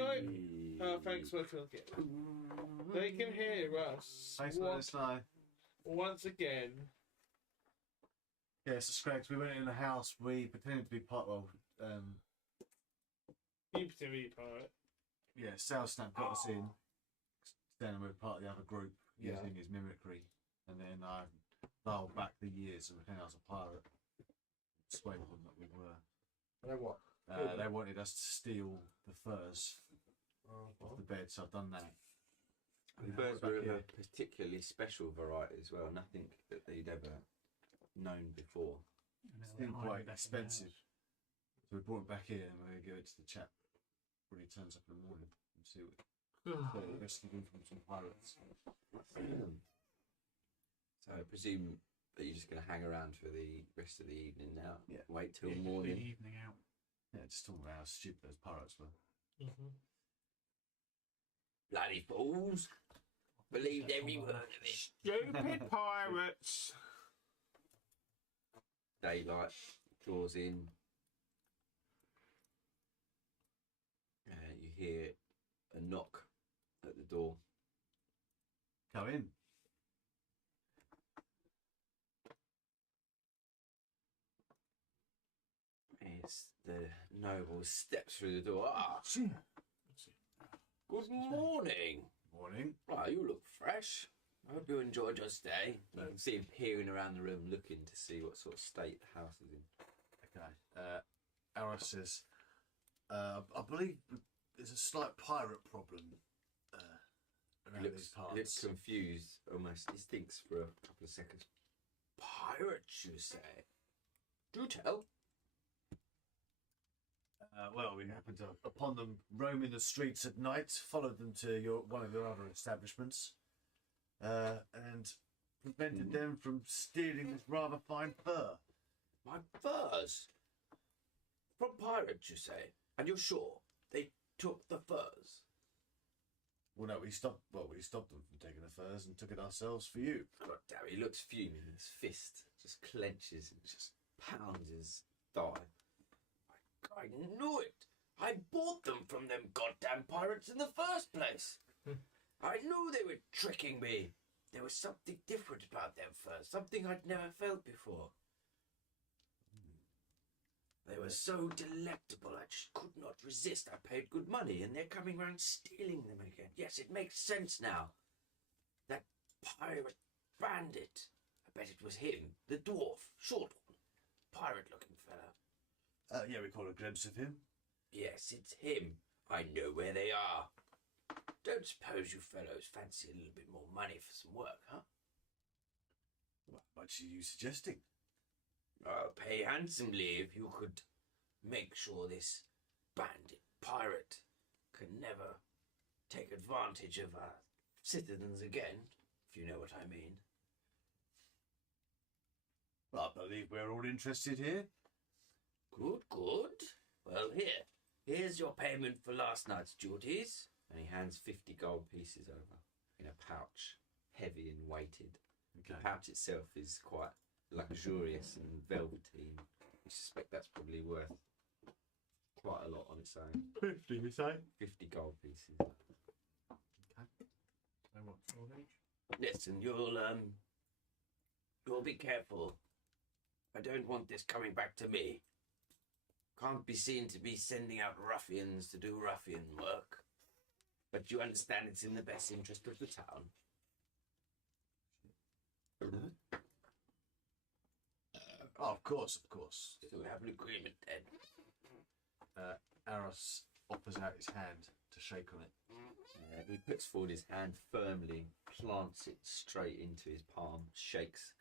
Night. Thanks for talking. They can hear us. Thanks for letting us know. Once again. Yeah, so Scrags, we went in the house. We pretended to be part. Well, you pretend to be part. Yeah, Sales Snap got us in. Then we were part of the other group using his mimicry, and then I dialed back the years and pretended I was a pirate. Persuaded them that we were. They what? They wanted us to steal the furs off the bed, so I've done that. The furs were of a particularly special variety as well. Nothing that they'd ever known before. It's been quite expensive. So we brought it back here and we're going to give it to the chap when he turns up in the morning and see what we rescued him from some pirates. So I presume that you're just going to hang around for the rest of the evening now? Yeah. Wait till morning? The evening out. Yeah, just talking about how stupid those pirates were. Bloody fools! Believed every word of it. Stupid pirates! Daylight draws in. You hear a knock at the door. Come in. Yes, the noble steps through the door. Ah, good morning. Morning. Well, you look fresh. I hope you enjoyed your stay. You can see him peering around the room, looking to see what sort of state the house is in. Okay. Aris says, I believe there's a slight pirate problem around these parts. He looks confused, almost. He thinks for a couple of seconds. Pirates, you say? Do tell. Well, we happened upon them roaming the streets at night, followed them to one of your other establishments, and prevented them from stealing this rather fine fur. My furs? From pirates, you say? And you're sure they took the furs? Well, no, we stopped them from taking the furs and took it ourselves for you. God damn, he looks fuming. His fist just clenches and just pounds his thigh. I knew it. I bought them from them goddamn pirates in the first place. I knew they were tricking me. There was something different about them furs, something I'd never felt before. They were so delectable, I just could not resist. I paid good money, and they're coming round stealing them again. Yes, it makes sense now. That pirate bandit. I bet it was him, the dwarf, short one, pirate-looking fellow. Yeah, we caught a glimpse of him. Yes, it's him. I know where they are. Don't suppose you fellows fancy a little bit more money for some work, huh? What much are you suggesting? I'll pay handsomely if you could make sure this bandit pirate can never take advantage of our citizens again, if you know what I mean. I believe we're all interested here. Good, good. Well, here's your payment for last night's duties. And he hands 50 gold pieces over in a pouch, heavy and weighted. Okay. The pouch itself is quite luxurious and velveteen. I suspect that's probably worth quite a lot on its own. 50, you say? 50 gold pieces. Okay. So what, 4 each? Listen, you'll be careful. I don't want this coming back to me. Can't be seen to be sending out ruffians to do ruffian work. But you understand it's in the best interest of the town. Of course. So we have an agreement then. Aros offers out his hand to shake on it. He puts forward his hand firmly, plants it straight into his palm, shakes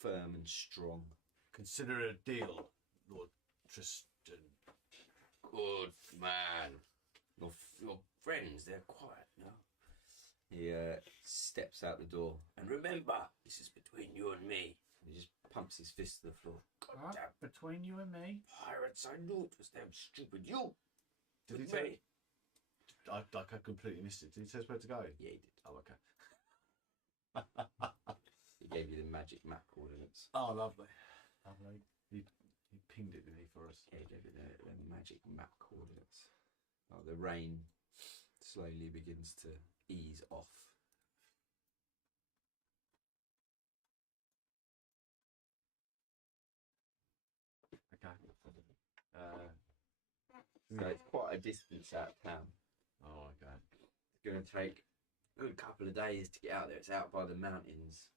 firm and strong. Consider it a deal, Lord Tristan. Good man. Your friends, they're quiet now. He steps out the door. And remember, this is between you and me. And he just pumps his fist to the floor. God damn Between you and me? pirates, I knew it was them stupid. You! Did he with tell me. I completely missed it. Did he tell us where to go? Yeah, he did. Oh, okay. He gave you the magic map coordinates. Oh, lovely. He pinged it, didn't he, for us? Yeah, he gave you the magic map coordinates. Oh, the rain slowly begins to ease off. Okay. So it's quite a distance out of town. Oh, okay. It's going to take a good couple of days to get out there. It's out by the mountains.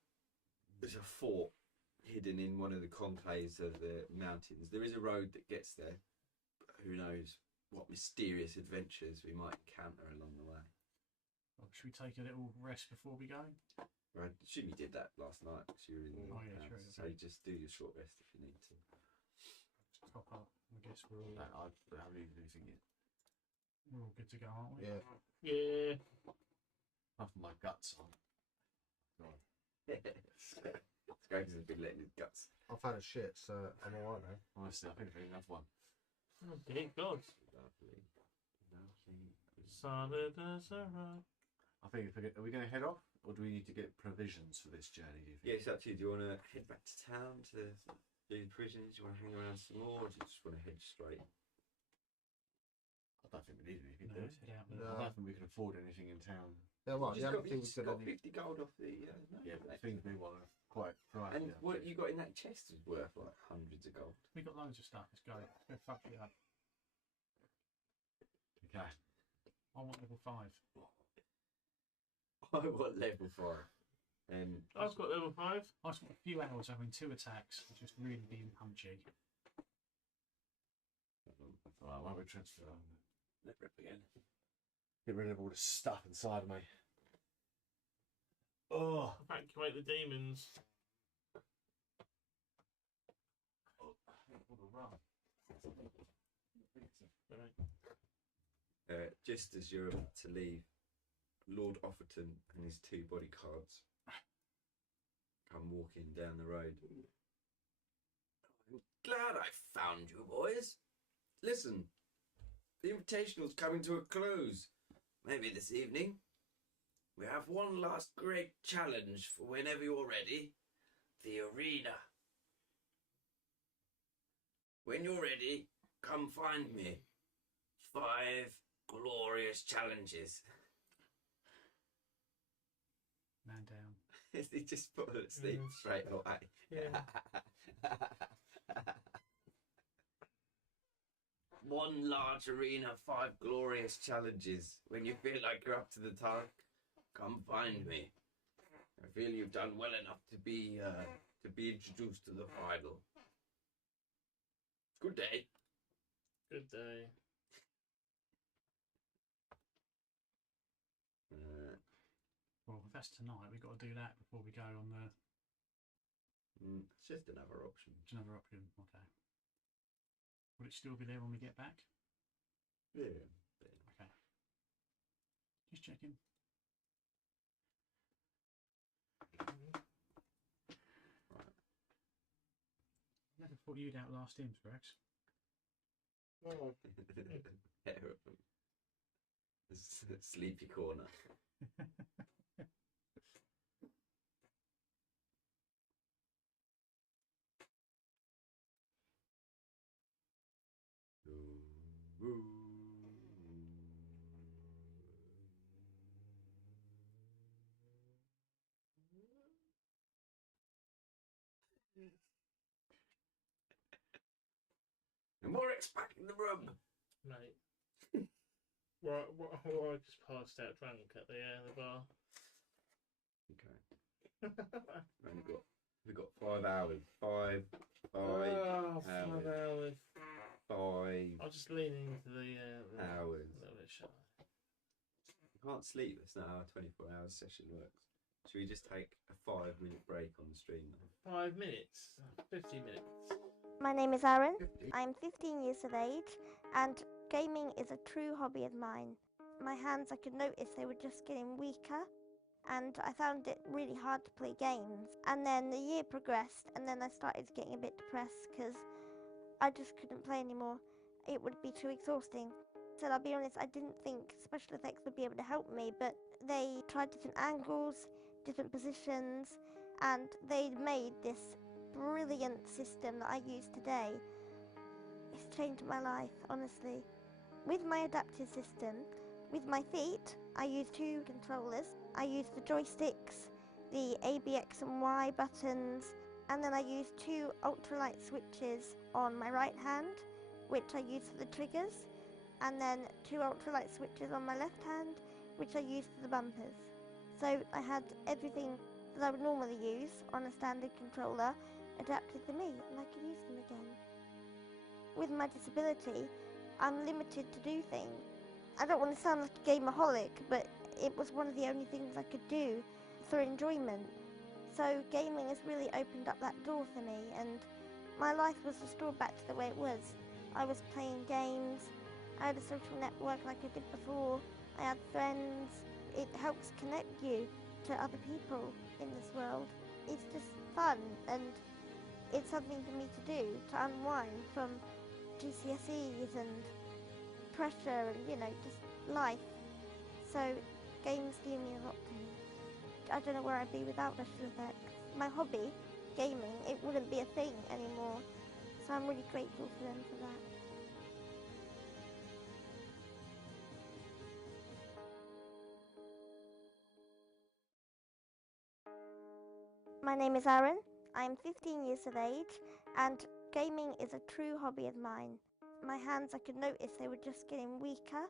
There's a fort hidden in one of the conclaves of the mountains. There is a road that gets there. But who knows what mysterious adventures we might encounter along the way. Well, should we take a little rest before we go? I assume you did that last night because you were in the Oh, yeah, house. true. So just do your short rest if you need to. Just top up. I guess we're all, I haven't even anything yet. we're all good to go, aren't we? Yeah. Yeah. Half of my guts on. God. It's great because he's been letting his guts. I've had a shit, so I'm alright now. Honestly, I think I've enough one. Oh, dear God. Lovely. Solid as a rock. I think are we going to head off, or do we need to get provisions for this journey? Do you think? Yeah, it's up to you. Do you want to head back to town to do the provisions? Do you want to hang around some more, or do you just want to head straight? I don't think we need anything. No, do we? let's head out No. there. I don't think we can afford anything in town. Yeah, well, the You only thing just we're got going to need. 50 gold off the. Yeah, but the things we want are quite pricey. And what you got in that chest is worth like hundreds of gold. We got loads of stuff. Let's go. Let's go fuck it up. Okay. I want level 5. I want level 5. I've got level 5. I just want a few hours having 2 attacks, just really being punchy. Alright, why don't we transfer? Never up again. Get rid of all the stuff inside of me. Oh. Evacuate the demons. Just as you're about to leave, Lord Offerton and his 2 bodyguards come walking down the road. I'm glad I found you, boys. Listen, the invitational's coming to a close. Maybe this evening. We have one last great challenge for whenever you're ready. The arena. When you're ready, come find me. 5 glorious challenges. Man down. He just put it asleep straight away. Yeah. One large arena, 5 glorious challenges. When you feel like you're up to the task, come find me. I feel you've done well enough to be introduced to the final. Good day. Good day. Well, if that's tonight, we've got to do that before we go on the... It's just another option. It's another option. Okay. Will it still be there when we get back? Yeah. Okay. Just checking. Right. Never thought you'd outlast him, Rex. Oh, Sleepy corner. And Warwick's back in the room. Mate. Well, I just passed out drunk at the bar. Okay. We've got 5 hours. 5 Oh, 5 hours. hours. 5 I'll just lean into the hours. a little bit shy. You can't sleep. That's not how a 24-hour session works. Should we just take a 5-minute break on the stream now? 5 minutes. 50 minutes. My name is Aaron. 50? I'm 15 years of age, and gaming is a true hobby of mine. My hands, I could notice they were just getting weaker, and I found it really hard to play games. And then the year progressed, and then I started getting a bit depressed because I just couldn't play anymore. It would be too exhausting. So I'll be honest, I didn't think special effects would be able to help me, but they tried different angles, different positions, and they made this brilliant system that I use today. It's changed my life, honestly. With my adaptive system, With my feet, I use two controllers. I use the joysticks, the A, B, X and Y buttons, and then I use two ultralight switches on my right hand, which I use for the triggers, and then two ultralight switches on my left hand, which I use for the bumpers. So I had everything that I would normally use on a standard controller adapted for me, and I could use them again. With my disability, I'm limited to do things. I don't want to sound like a gameaholic, but it was one of the only things I could do for enjoyment. So gaming has really opened up that door for me, and my life was restored back to the way it was. I was playing games, I had a social network like I did before, I had friends. It helps connect you to other people in this world. It's just fun, and it's something for me to do, to unwind from GCSEs and pressure and, you know, just life. So games do mean a lot to me. I don't know where I'd be without SpecialEffect. My hobby, gaming, it wouldn't be a thing anymore. So I'm really grateful for them for that. My name is Aaron. I'm 15 years of age, and gaming is a true hobby of mine. My hands, I could notice they were just getting weaker,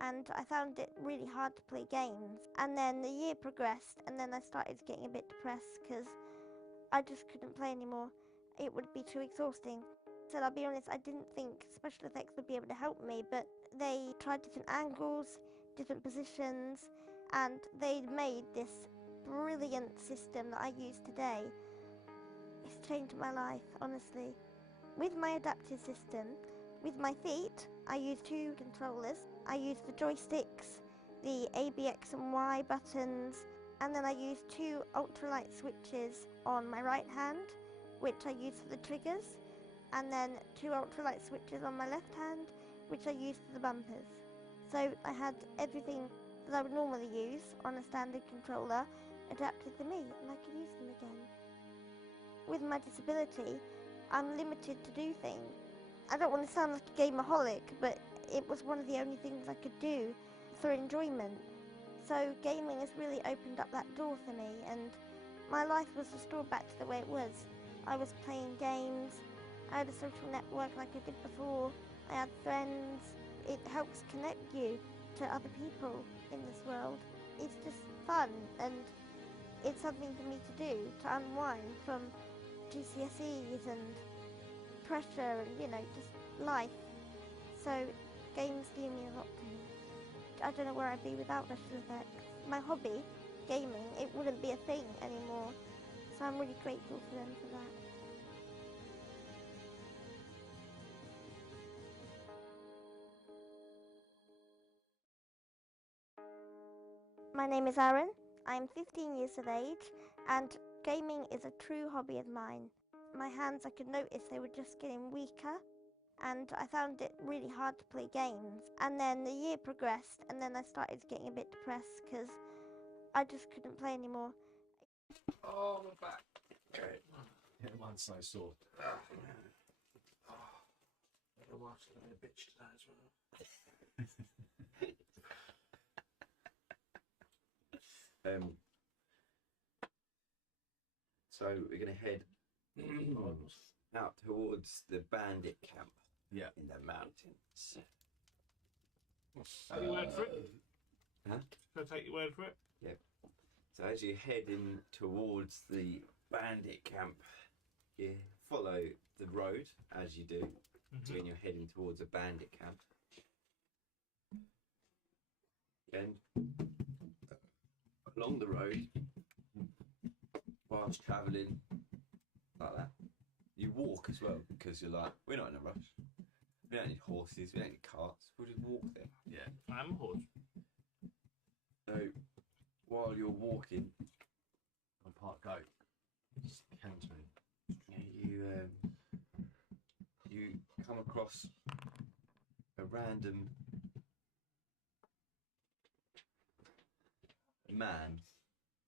and I found it really hard to play games. And then the year progressed, and then I started getting a bit depressed because I just couldn't play anymore. It would be too exhausting. So I'll be honest, I didn't think SpecialEffect would be able to help me, but they tried different angles, different positions, and they made this brilliant system that I use today. It's changed my life, honestly. With my adaptive system, with my feet, I use two controllers. I use the joysticks, the A, B, X and Y buttons, and then I use two ultralight switches on my right hand, which I use for the triggers, and then two ultralight switches on my left hand, which I use for the bumpers. So I had everything that I would normally use on a standard controller adapted for me, and I could use them again. With my disability, I'm limited to do things. I don't want to sound like a gameaholic, but it was one of the only things I could do for enjoyment. So gaming has really opened up that door for me, and my life was restored back to the way it was. I was playing games, I had a social network like I did before, I had friends. It helps connect you to other people in this world. It's just fun, and it's something for me to do, to unwind from GCSEs and pressure and, you know, just life. So games do mean a lot to me. I don't know where I'd be without SpecialEffect. My hobby, gaming, it wouldn't be a thing anymore. So I'm really grateful for them for that. My name is Aaron. I'm 15 years of age, and gaming is a true hobby of mine. My hands, I could notice they were just getting weaker, and I found it really hard to play games. And then the year progressed, and then I started getting a bit depressed because I just couldn't play anymore. Oh, my back. Okay. Yeah, mine's so sore. My wife's going to be a bitch today as well. So we're going to head out towards the bandit camp. Yeah. In the mountains. Take your word for it. Huh? Can I take your word for it? Yep. So as you're heading towards the bandit camp, you follow the road as you do when you're heading towards a bandit camp. And along the road, whilst travelling like that, you walk as well because you're like, we're not in a rush. We don't need horses, we don't need carts, we'll just walk there. Yeah. I'm a horse. So while you're walking, On Park Goat. Country. you come across a random man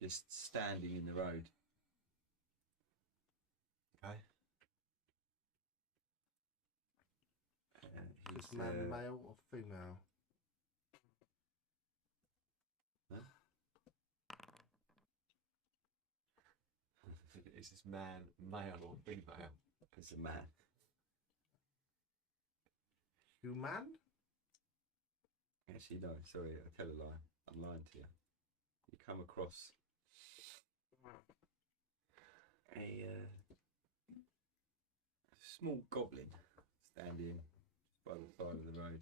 just standing in the road. Okay. Is this man male or female? Is this man male or female? It's a man. Human? Actually, no, sorry, I tell a lie. I'm lying to you. You come across a small goblin standing by the side of the road.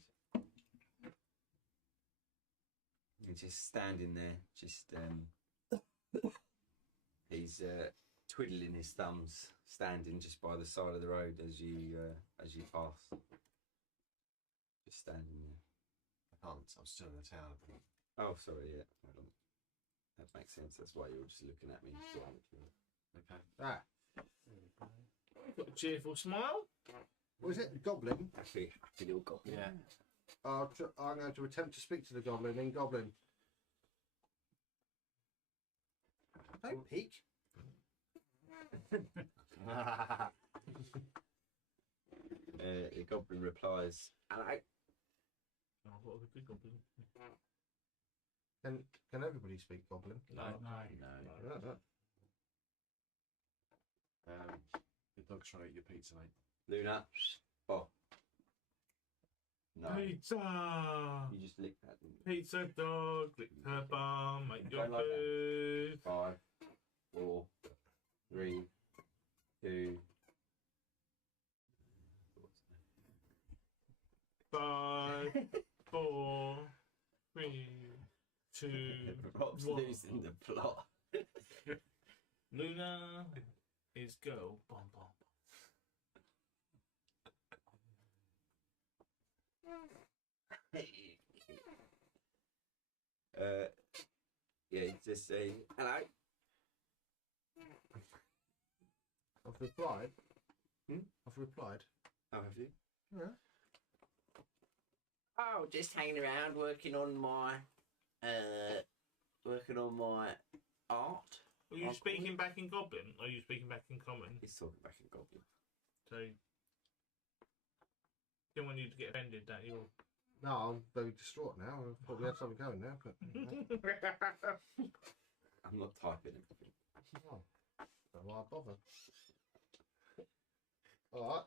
He's just standing there, he's twiddling his thumbs, standing just by the side of the road as you pass. Just standing there. I can't. I'm still in the town. Oh, sorry, yeah. Hold on. That makes sense. That's why you were just looking at me. Okay. Ah. You've got a cheerful smile. What is it? Goblin? Happy little goblin. Yeah. I'm going to attempt to speak to the goblin in Goblin. Don't peek. The goblin replies, "Hello." Oh, what a good goblin. Can everybody speak Goblin? No. No. The dog's trying to eat your pizza, mate. Luna. Oh. No. Pizza! You just licked that, didn't you? Pizza dog, lick her bum, make your Don't like that. food. 5, 4, 3, 2. 5, 4, 3, 2, Rob's 1. losing the plot. Luna is girl. Bum, bum. Yeah, just say hello. I've replied. Hmm? I've replied. How have you? Yeah. Oh, just hanging around, working on my art. Are you I'll speaking back in Goblin? Or are you speaking back in Common? He's talking back in Goblin. So, don't want you to get offended that you're. No, I'm very distraught now. I thought we had something going now, but I'm not typing anything. oh, so why bother? Alright,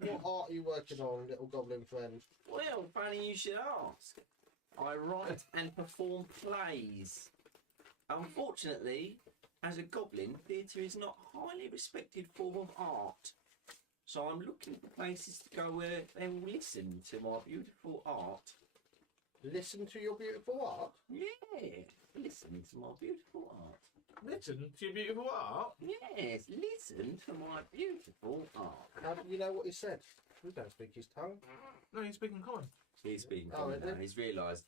what art are you working on, little goblin friend? Well, funny you should ask. I write and perform plays. Unfortunately, as a goblin, theatre is not a highly respected form of art. So I'm looking for places to go where they will listen to my beautiful art. Listen to your beautiful art? Yeah, listen to my beautiful art. Listen to your beautiful art. Yes, listen to my beautiful art. How do you know what he said? We don't speak his tongue. No, you're speaking Common. He's been Oh, common is now. it? He's realised.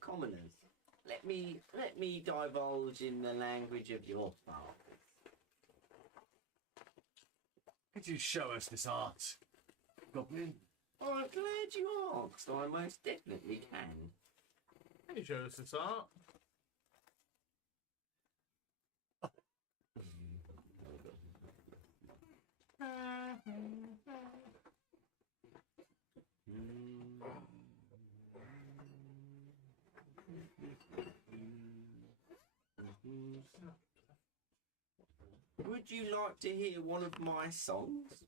Commoners. Let me divulge in the language of your father. Could you show us this art, Goblin? Oh, I'm glad you asked. I most definitely can. Can you show us this art? Would you like to hear one of my songs?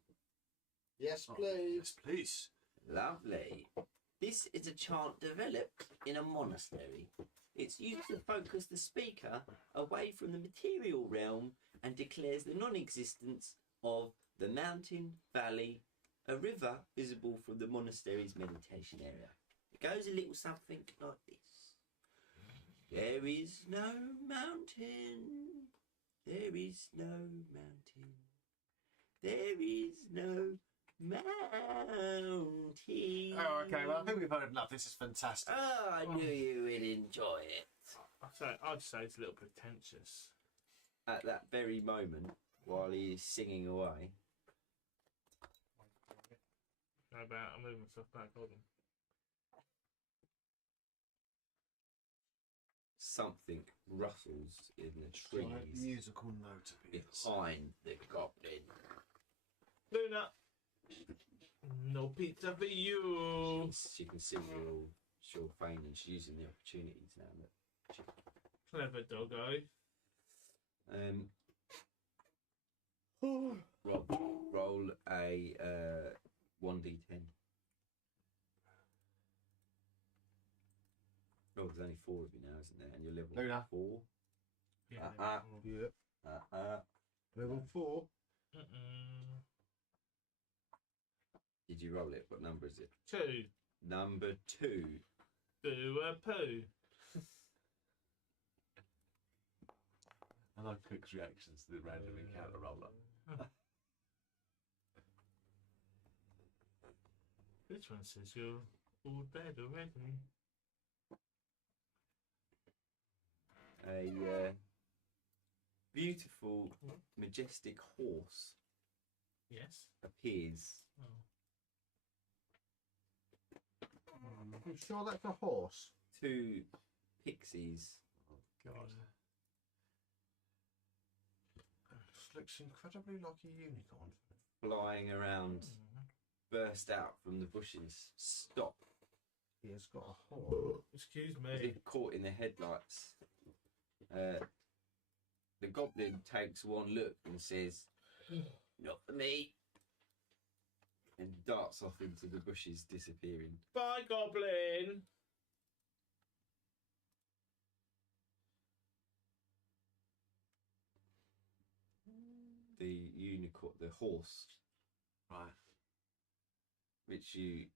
Yes, please. Yes, please. Lovely. This is a chant developed in a monastery. It's used to focus the speaker away from the material realm and declares the non-existence of the mountain, valley, a river visible from the monastery's meditation area. It goes a little something like this. There is no mountain. There is no mountain. There is no mountain. Oh, okay. Well, I think we've heard enough. This is fantastic. Oh, I knew you would enjoy it. I'd say it's a little pretentious. At that very moment, while he's singing away, How about I move myself back? Hold on. something rustles in the Slight trees musical note appears. behind the goblin. Luna! No pizza for you! She can see you're all sure fame and she's using the opportunities now. Clever doggo. Roll a 1d10. Oh, there's only 4 of you now, isn't there? And you're level Luna. 4. Yeah. Yeah. Level 4. Did you roll it? What number is it? 2. Number 2. Boo a poo. I like Cook's reactions to the random encounter roller. This one says you're all dead already. A beautiful, majestic horse Yes. appears. Oh. You sure that's a horse? 2 pixies God. This looks incredibly like a unicorn. flying around burst out from the bushes, stop, He has got a horn. Excuse as me. if caught in the headlights. The goblin takes one look and says, "Not for me," and darts off into the bushes, disappearing. Bye, goblin. The unicorn, the horse, Right. which you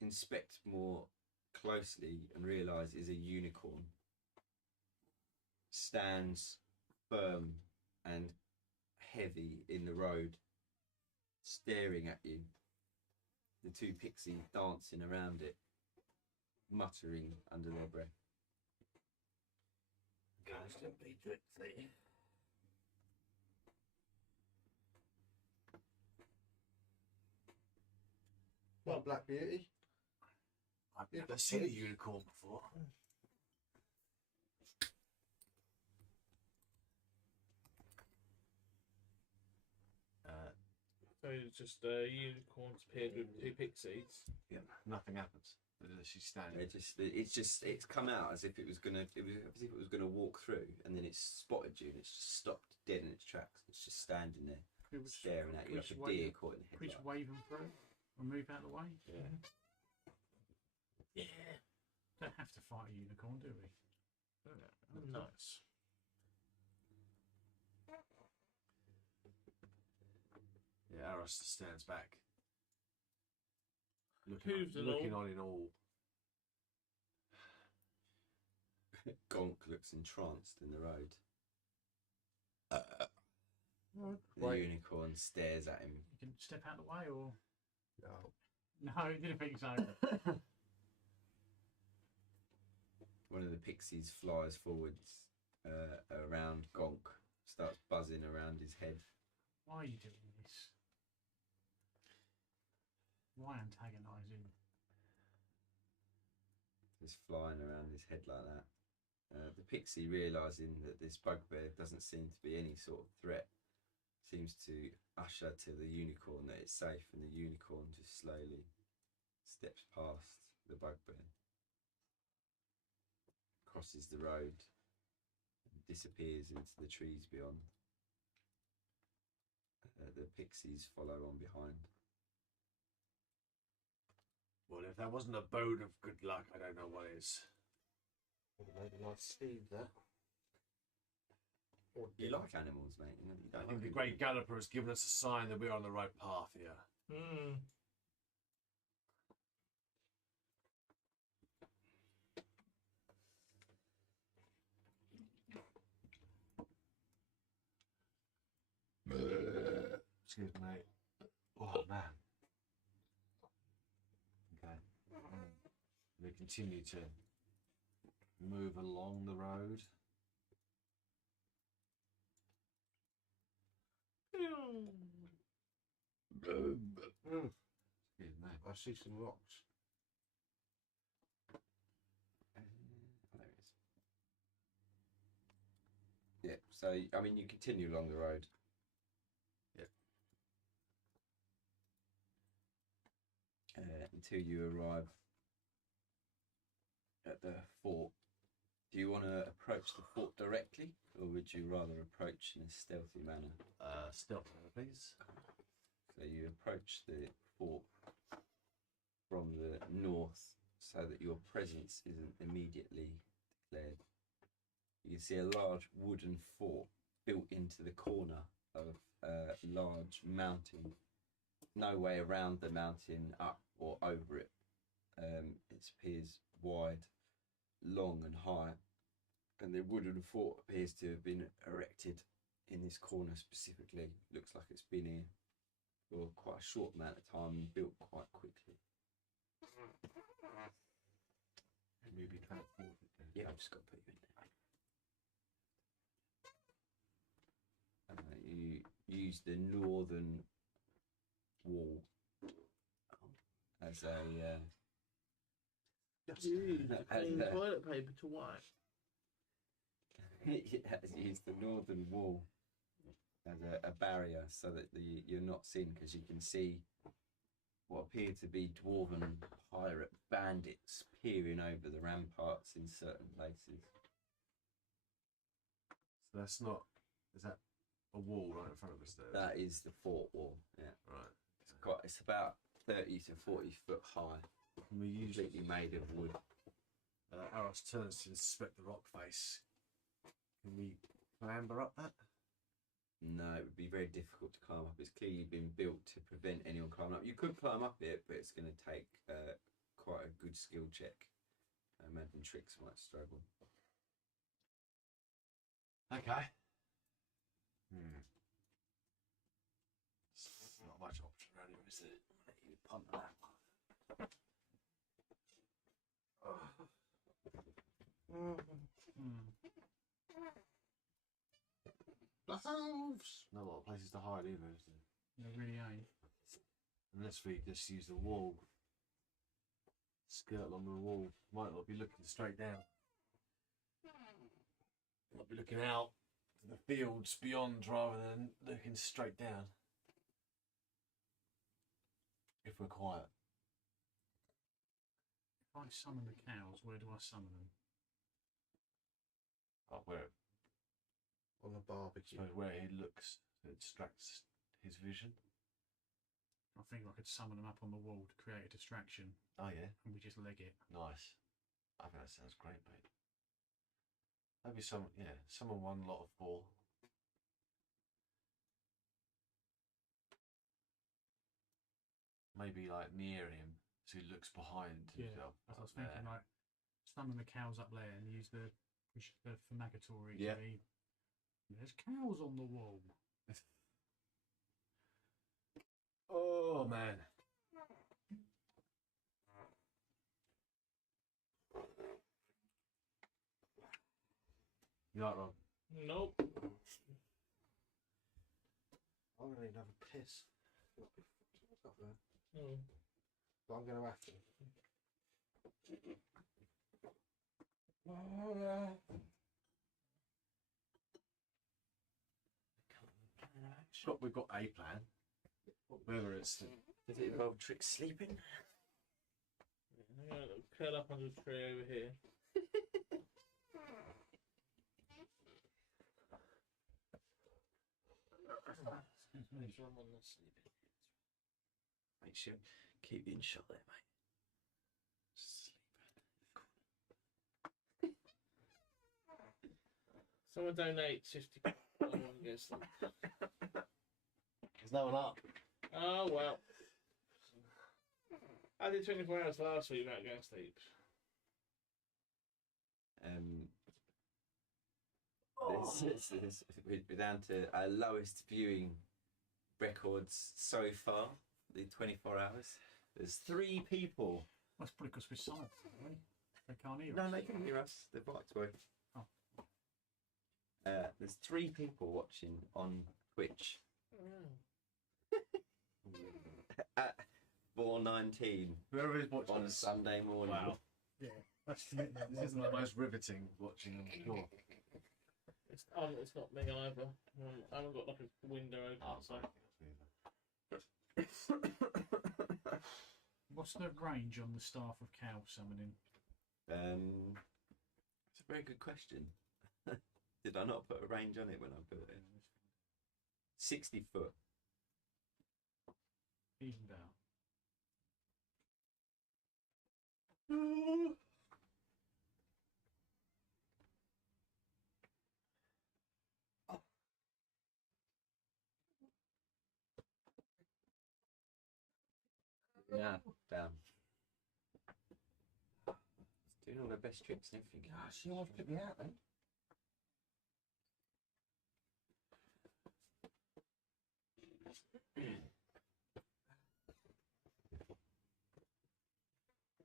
inspect more closely and realise is a unicorn, stands firm and heavy in the road, staring at you. The 2 pixies dancing around it, muttering under their breath. Constantly Trixie. What, Black Beauty? I've never seen a unicorn before. So it's just unicorns appeared with 2 pixies. Yeah, nothing happens. She's standing. It's come out as if it was gonna walk through, and then it's spotted you and it's just stopped dead in its tracks. It's just standing there, staring at you like a deer caught in the Please headlight. wave them through and move out of the way. Yeah. Yeah. Don't have to fight a unicorn, do we? Nice. Yeah, Arista stands back. Hooves and Looking all. on in awe. Gonk looks entranced in the road. The Wait. unicorn stares at him. You can step out of the way, or No. no, I didn't think so. One of the pixies flies forwards around Gonk, starts buzzing around his head. Why are you doing this? Why antagonising? Just flying around his head like that. The pixie, realising that this bugbear doesn't seem to be any sort of threat, seems to usher to the unicorn that it's safe, and the unicorn just slowly steps past the bugbear, crosses the road, and disappears into the trees beyond. The pixies follow on behind. Well, if that wasn't a abode of good luck, I don't know what is. Maybe nice Steve there. Or You Dylan. like animals, mate. You don't I think the like Great Galloper has given us a sign that we're on the right path here. Excuse me, mate. Oh, man. Okay. They continue to move along the road. Excuse me. I see some rocks. There it is. Yeah, so, I mean, you continue along the road. Yep. Until you arrive at the fort Do you want to approach the fort directly, or would you rather approach in a stealthy manner? Stealth, please. So you approach the fort from the north so that your presence isn't immediately declared. You can see a large wooden fort built into the corner of a large mountain. No way around the mountain, up or over it. It appears wide, long and high, and the wooden fort appears to have been erected in this corner specifically. Looks like it's been here for quite a short amount of time and built quite quickly. Can you be transported there? Yeah, I've just got to put you in there. You use the northern wall as a Use the clean toilet paper to wipe. use the northern wall as a barrier so that you're not seen, because you can see what appear to be dwarven pirate bandits peering over the ramparts in certain places. So that's not. Is that a wall right in front of us there? That is the fort wall. Yeah, Right. it's about 30 to 40 foot high. Can we use it? Completely made of wood. Aros turns to inspect the rock face. Can we clamber up that? No, it would be very difficult to climb up. It's clearly been built to prevent anyone climbing up. You could climb up it, but it's going to take quite a good skill check. I imagine Trix might struggle. Okay. It's not much option around here, is it? You punt that. Wolves! Not a lot of places to hide either, is there? There really ain't. Unless we just use the wall. Skirt along the wall. Might not be looking straight down. Might be looking out to the fields beyond rather than looking straight down. If we're quiet. If I summon the cows, where do I summon them? Up where, On the barbecue. where he looks, it distracts his vision. I think I could summon them up on the wall to create a distraction, Oh yeah, and we just leg it. nice. I think that sounds great, mate. Maybe summon one lot of 4. Maybe like near him, so he looks behind himself. As I was up there. thinking, like, summon the cows up there and use the fumigatory. Yeah. There's cows on the wall. Oh man. You right, Rob? Nope. I'm going to need another piss. Mm. But I'm going to have to. We've got a plan. Whether it's Does it involve Trix sleeping? I'm going to curl up under the tree over here. Make sure I'm on the sleeping. Make sure, keep you in shot there, mate. Just sleep. Someone donate 50. I want to go sleep. there's no one up. Oh well. I did 24 hours last week without going to sleep. We're down to our lowest viewing records so far. The 24 hours. There's 3 people. That's probably because we're silent, aren't we? They can't hear No, us. they can hear us. The mic's working. Oh. There's 3 people watching on Twitch at 4:19 Whoever is watching on us. Sunday morning. Wow. Yeah. That's This isn't the most riveting watching, I'm sure. It's not me either. I haven't got like a window open, so. What's the range on the staff of cow summoning? a very good question. Did I not put a range on it when I put it in? 60 foot. Evened out. Yeah, down. It's doing all the best tricks and everything. Gosh, you almost put me out then.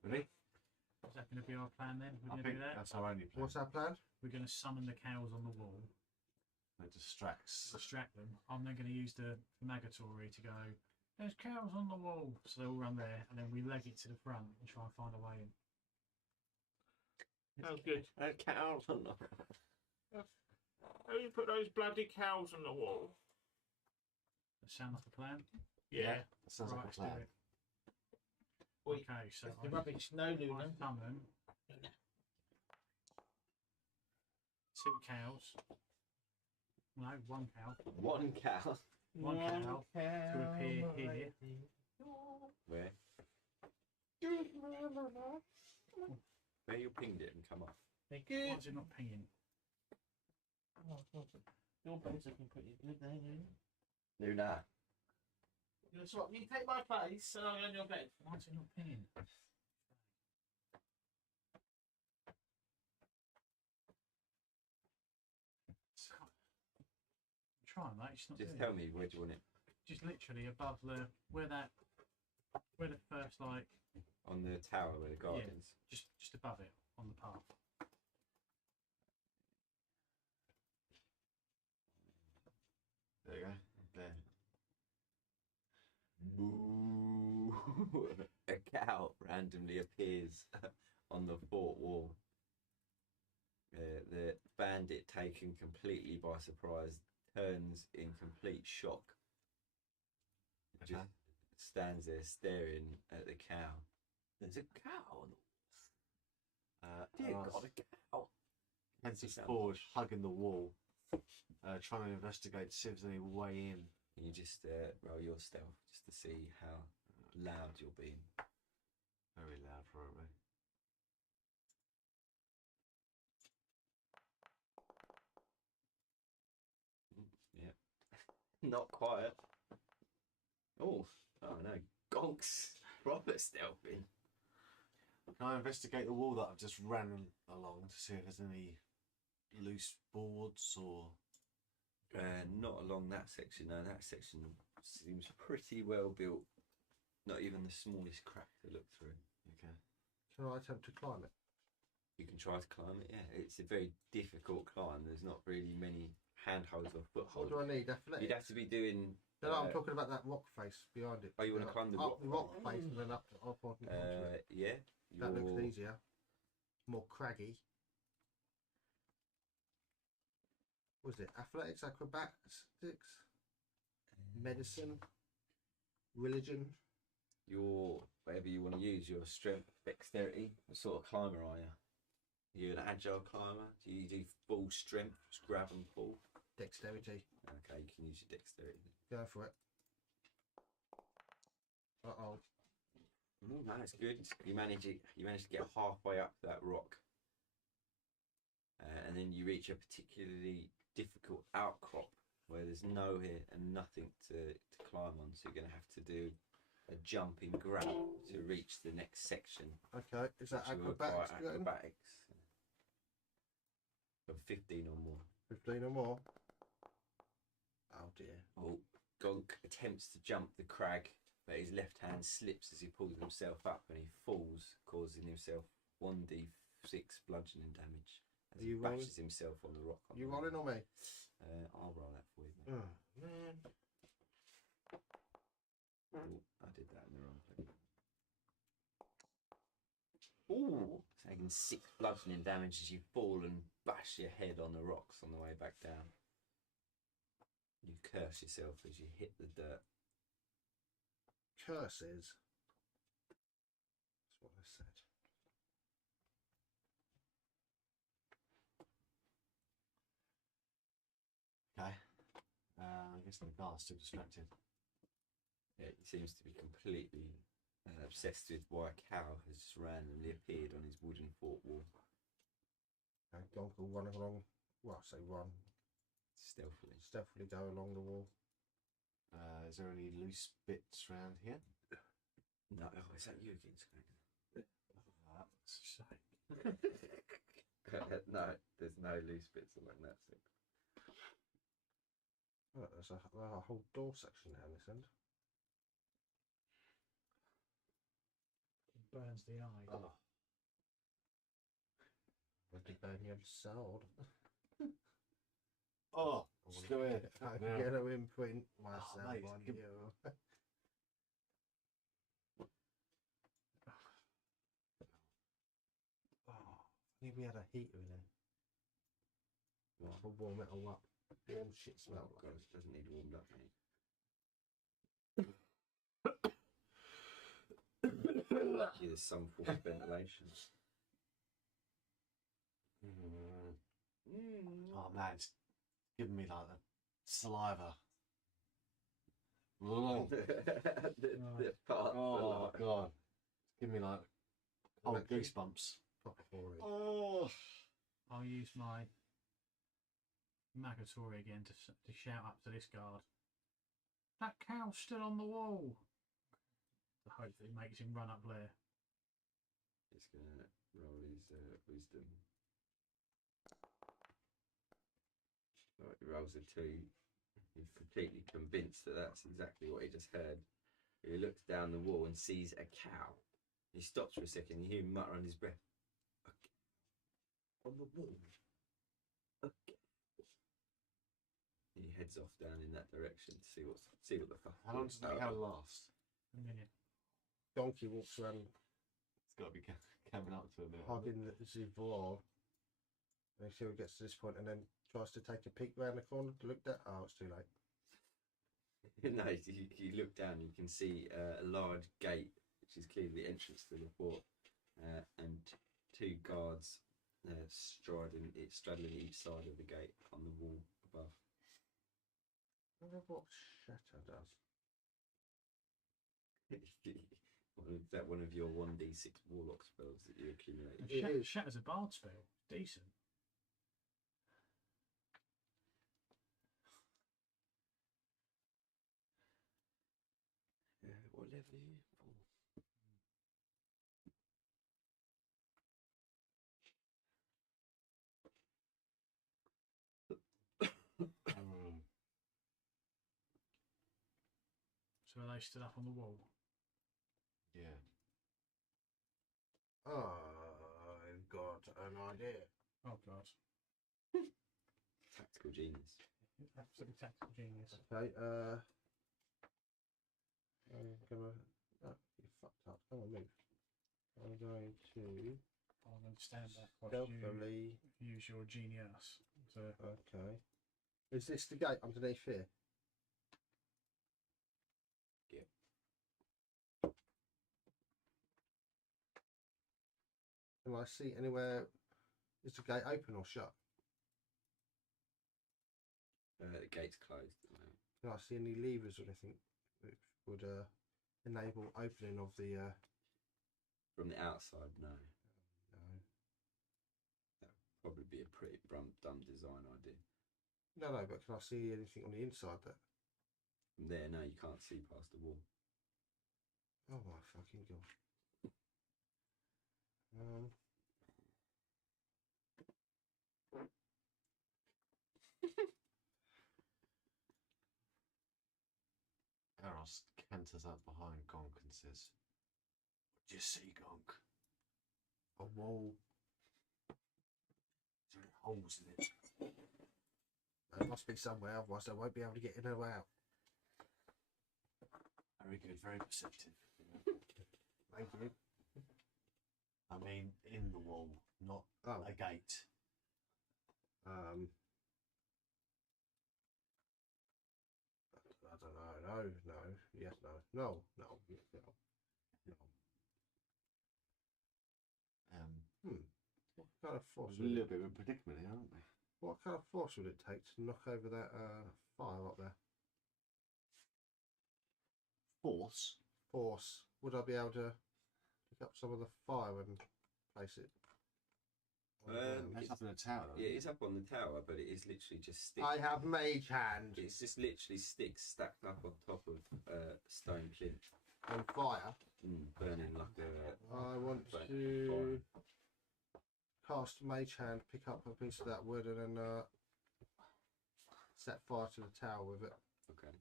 Ready? Is that going to be our plan then? We're I going to think do that? that's our only plan. What's our plan? We're going to summon the cows on the wall, It distracts. distract them. I'm then going to use the Magatory to go, there's cows on the wall. So they all run there, and then we leg it to the front and try and find a way in. Sounds good. Cows on the How do you put those bloody cows on the wall? That sound like a plan? Yeah. That sounds Right, like a let's do plan. it. Wait, Okay, so the rubbish. No, Luna. I summon 2 cows. No, 1 cow. one cow. One cow to appear here. Where? Where you pinged it and come off. Thank Why you. is it not pinging? Your bed's looking pretty good there, Luna. Luna. You know what? You take my place and I'll go on your bed. Why is it not pinging? I'm trying, mate. It's not Just doing tell it. me where do you want it? Just literally above the where the first like On the tower where the gardens. just above it on the path. There you go. There. Moo. A cow randomly appears on the fort wall. The bandit, taken completely by surprise, turns in complete shock. Okay. Just stands there staring at the cow. There's a cow on the Dear God, a cow. Heads forward, hugging the wall, trying to investigate, see if there's any way in. Can you just roll your stealth just to see how loud you're being? Very loud, probably. Yeah. Not quiet. Oh no. Gonks. Proper stealthing. Can I investigate the wall that I've just ran along to see if there's any loose boards or... Not along that section. No, that section seems pretty well built. Not even the smallest crack to look through. Okay. Can I attempt to climb it? You can try to climb it, yeah. It's a very difficult climb. There's not really many handholds or What footholds. do I need? Athletics? You'd have to be doing... No, I'm talking about that rock face behind it. Oh, you want to climb the up rock? the rock face and then up onto it. Yeah. That looks you're- easier. More craggy. Was it athletics, acrobatics, medicine, religion? Your whatever you want to use, your strength, dexterity. What sort of climber are you? You're an agile climber. Do you do full strength, just grab and pull? Dexterity. Okay, you can use your dexterity. Go for it. Uh-oh. No, it's good. You manage it. You manage to get halfway up that rock, and then you reach a particularly difficult outcrop where there's nowhere and nothing to climb on. So you're going to have to do a jumping grab to reach the next section. Okay, is that which will require acrobatics? Good? acrobatics of 15 or more. 15 or more. Oh dear. Oh, Gonk attempts to jump the crag, but his left hand slips as he pulls himself up and he falls, causing himself 1d6 bludgeoning damage as Are he you rolling? bashes himself on the rock. On You the rolling way. or me? I'll roll that for you. Mate. Oh, man. Oh, I did that in the wrong place. Ooh, taking 6 bludgeoning damage as you fall and bash your head on the rocks on the way back down. You curse yourself as you hit the dirt. Curses. That's what I said. guess the guard's too distracted. Yeah, he seems to be completely obsessed with why a cow has just randomly appeared on his wooden fort wall. And Gonk will run along. Well, I say run. Stealthily. Stealthily go along the wall. Is there any loose bits around here? No, is that you again, Screen? No, there's no loose bits along that thing. Oh, there's a whole door section down this end. Burns the eye. Oh, Would you burn your soul? oh, just go ahead. I'm Yeah. gonna imprint myself mate, on give- you. Oh, if we had a heater in there. What? We'll warm it all up. Warm shit smell. Oh, God, it doesn't need warmed up, mate. Yeah, there's some form of ventilation. Oh man, it's giving me like the saliva. Oh, the part oh god, it's giving me like Like goosebumps. Proper horrid. Oh, I'll use my Magatory again to shout up to this guard. That cow's still on the wall. To hope that it makes him run up there. He's going to roll his wisdom. Right, he rolls a 2. He's completely convinced that that's exactly what he just heard. He looks down the wall and sees a cow. He stops for a second. You hear him mutter under his breath. "A cow on the wall. A cow." He heads off down in that direction to see what the fuck. how long does that cow last? A minute. Donkey walks around It's got to be coming up to a minute. hugging the Zivor. And he gets to this point and then tries to take a peek round the corner to look at. Oh, it's too late. No, you look down, you can see a large gate, which is clearly the entrance to the fort, and 2 guards straddling each side of the gate on the wall above. I wonder what Shatter does. Is that one of your 1d6 warlock spells that you accumulate? And It is. Shatter's a bard spell. Decent. What level are you? 4. So are they still up on the wall? Yeah. I've got an idea. Oh god. Tactical genius. Absolutely tactical genius. Okay, I'm gonna. Oh, you fucked up. Come on, move. I'm going to I'm going to stand back while you stealthily. use your genius. So Okay. Is this the gate underneath here? Yeah. Can I see anywhere? Is the gate open or shut? The gate's closed at the moment. Can I see any levers or anything which would enable opening of the? From the outside, no. No. Probably be a pretty dumb design idea. No, but can I see anything on the inside that? From there, no, you can't see past the wall. Oh my fucking god. Eros canters up behind Gonk and says, "What do you see, Gonk? A wall. Is there any holes in it?" There must be somewhere, otherwise I won't be able to get in or out. Very good, very perceptive. Thank you. I mean, in the wall, not Oh. a gate. I don't know. No. Yes, no. No. Yes, no. What kind of force? There's a little bit of a predicament here, aren't we? What kind of force would it take to knock over that fire up there? Force. Force. Would I be able to pick up some of the fire and place it? on the ground? That's up in the tower. Though, Yeah, isn't it's it? up on the tower, but it is literally just sticks. I have mage hand It's just literally sticks stacked up on top of stone plinth, on fire. burning like a. I want Fire. to cast mage hand, pick up a piece of that wood, and then set fire to the tower with it. Okay.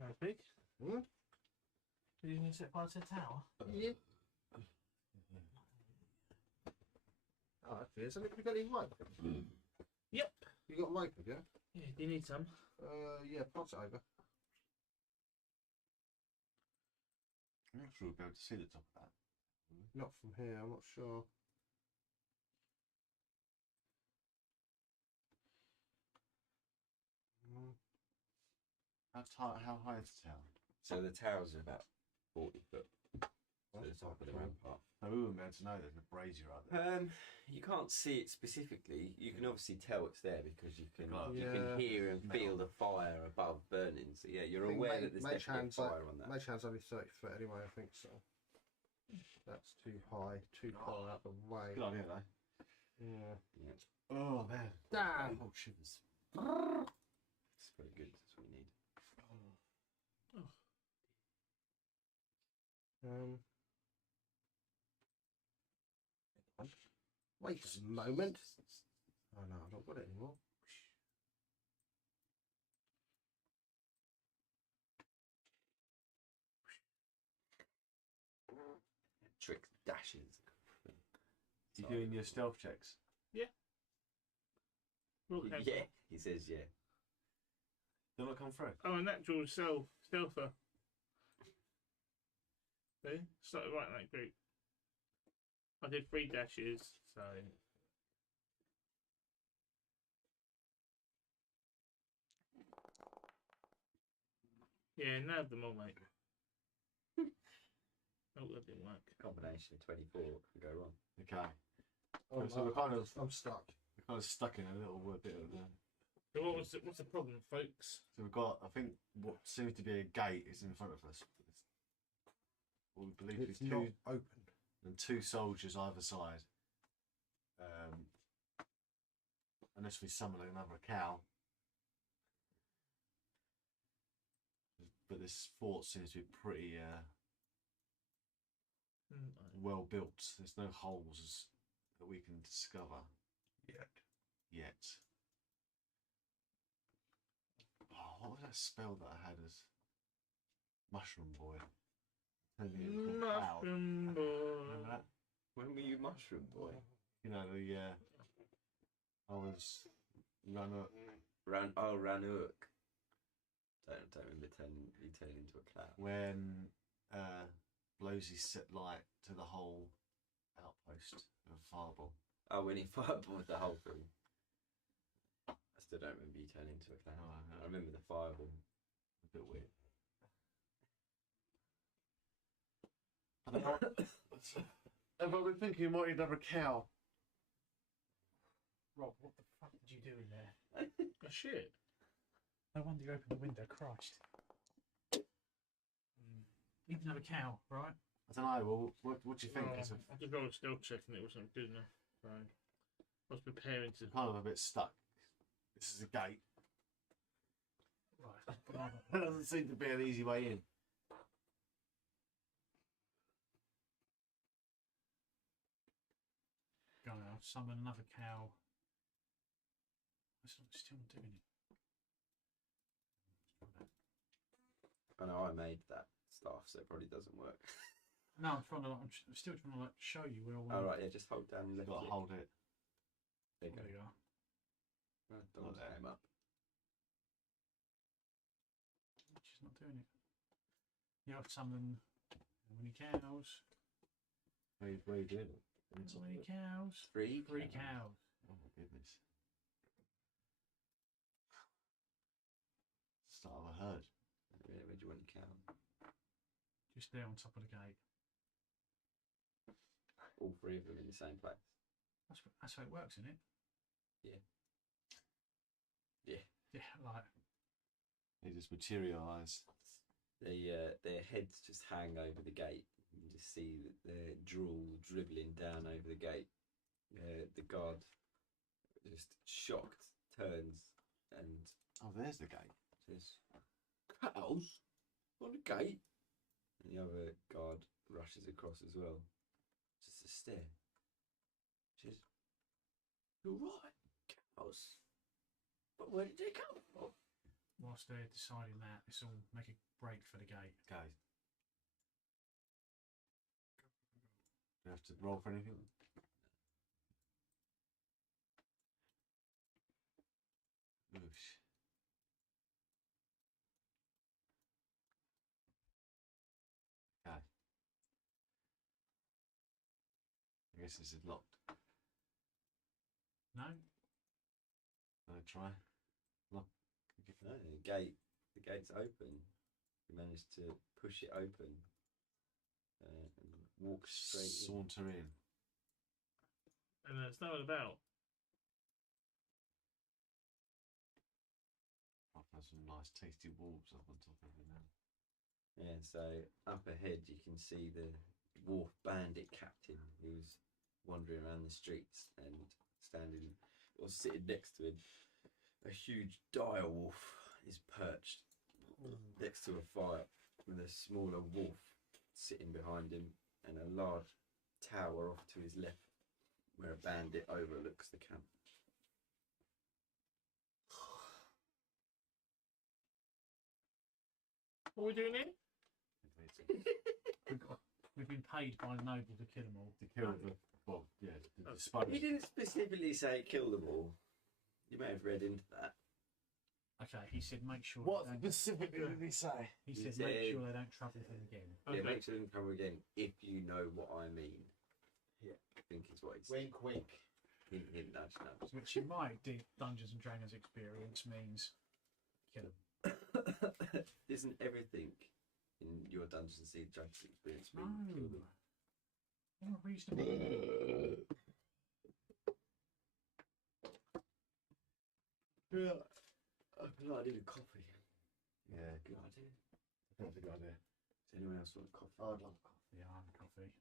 Very big. Hmm? Are you going to set fire to the tower? Yeah. Oh, actually, has anybody got any rope? Yep. You got rope, have you? Yeah, do you need some? Yeah, pass it over. I'm not sure we'll be able to see the top of that. Not from here, I'm not sure. How high is the tower? So the towers are about 40 foot to the top of the rampart. So we wouldn't be able to know there's a brazier out there. You can't see it specifically. You can obviously tell it's there because you can you Yeah. can hear and feel the fire above burning. So yeah, you're I think aware that there's mage definitely hand's fire on that. Mage hand's only 30 foot anyway, I think so. That's too high, too far out the way. Good idea, though. Yeah. Yeah, Oh, man. Damn! Oh, shivers. it's very good. That's what we need. Wait a moment. Oh no, I've not got it anymore. Tricks, dashes. You doing your stealth checks? Yeah, he says yeah. They'll not come through. Oh, a natural stealther. See? Started right in that group. I did 3 dashes, so. Yeah, nabbed them all, mate. Oh, that didn't work. Combination of 24 can go wrong. Okay. Oh, So we're kind of I'm stuck. we're kind of stuck in a little bit of So what's the problem, folks? So we've got, I think, what seems to be a gate is in front of us. What we believe It's is not two open. and 2 soldiers either side. Unless we summon another cow. But this fort seems to be pretty well built. There's no holes that we can discover yet. Oh, what was that spell that I had as Mushroom Boy? Turned me into a cloud. Mushroom boy. Remember that? When were you mushroom boy? You know, I was runner. Ranuk. Don't remember you turning into a cloud. When Blowsy set light to the whole outpost of Fireball. Oh, when he fireballed the whole thing. I still don't remember you turning into a cloud. No, no. I remember the fireball. A bit weird. I don't know. I've been thinking you might need another cow. Rob, what the fuck did you do in there? Oh, shit. No wonder you opened the window, Christ. Need another cow, right? I don't know. Well, what do you think? Well, It's I did roll a stealth check and it wasn't good enough. So I was preparing to. kind of a bit stuck. This is a gate. Right. There doesn't seem to be an easy way in. Go on, I'll summon another cow. It's still not doing it. I know I made that stuff, so it probably doesn't work. No, I'm still trying to like show you where all. All right, yeah, just hold down You've left got to click. hold it. There you There go. you are. Dawn's there. came up. She's not doing it. You have to summon how many cows? Where are you doing it? How many cows? 3 3 cows. Oh my goodness. Start of a herd. Where do you want your cow? Just there on top of the gate. All 3 of them in the same place. That's how it works, isn't it? Yeah. Yeah, like They just materialise. Their heads just hang over the gate. You can just see their drool dribbling down over the gate. The guard, just shocked, turns and Oh, there's the gate. says, "Cows on the gate?" And the other guard rushes across as well, just to stare. She says, "You're right, cows. But where did they come from?" Whilst they're deciding that, let's all make a break for the gate. Okay. Do you have to roll for anything? Oosh. Okay. I guess this is locked. No? Can I try? Lock. No, the gate's open. You managed to push it open and walk straight in. Saunter in. And there's no one about. I'll have some nice tasty wolves up on top of it now. Yeah, so up ahead you can see the dwarf bandit captain who's wandering around the streets, and standing or sitting next to him, a huge dire wolf is perched next to a fire with a smaller wolf sitting behind him, and a large tower off to his left where a bandit overlooks the camp. What are we doing here? We've been paid by the noble to kill them all. To kill the, well, yeah, the spider. He didn't specifically say kill them all. You may have read into that. Okay, he said make sure. What they don't- specifically did he say? He He said make said- sure they don't trouble him again. Yeah, make sure it doesn't come again if you know what I mean. Yeah. I think is what he said. Wink, wink. Hint, hint, nudge, nudge. Which in my Dungeons and Dragons experience means kill them. Isn't everything in your Dungeons and Dragons experience No. mean kill them? You're reasonable. Yeah. I feel like I need a coffee. Yeah, Good idea. that's a good idea. Does anyone else want a coffee? I'd love coffee. Yeah, I'm coffee.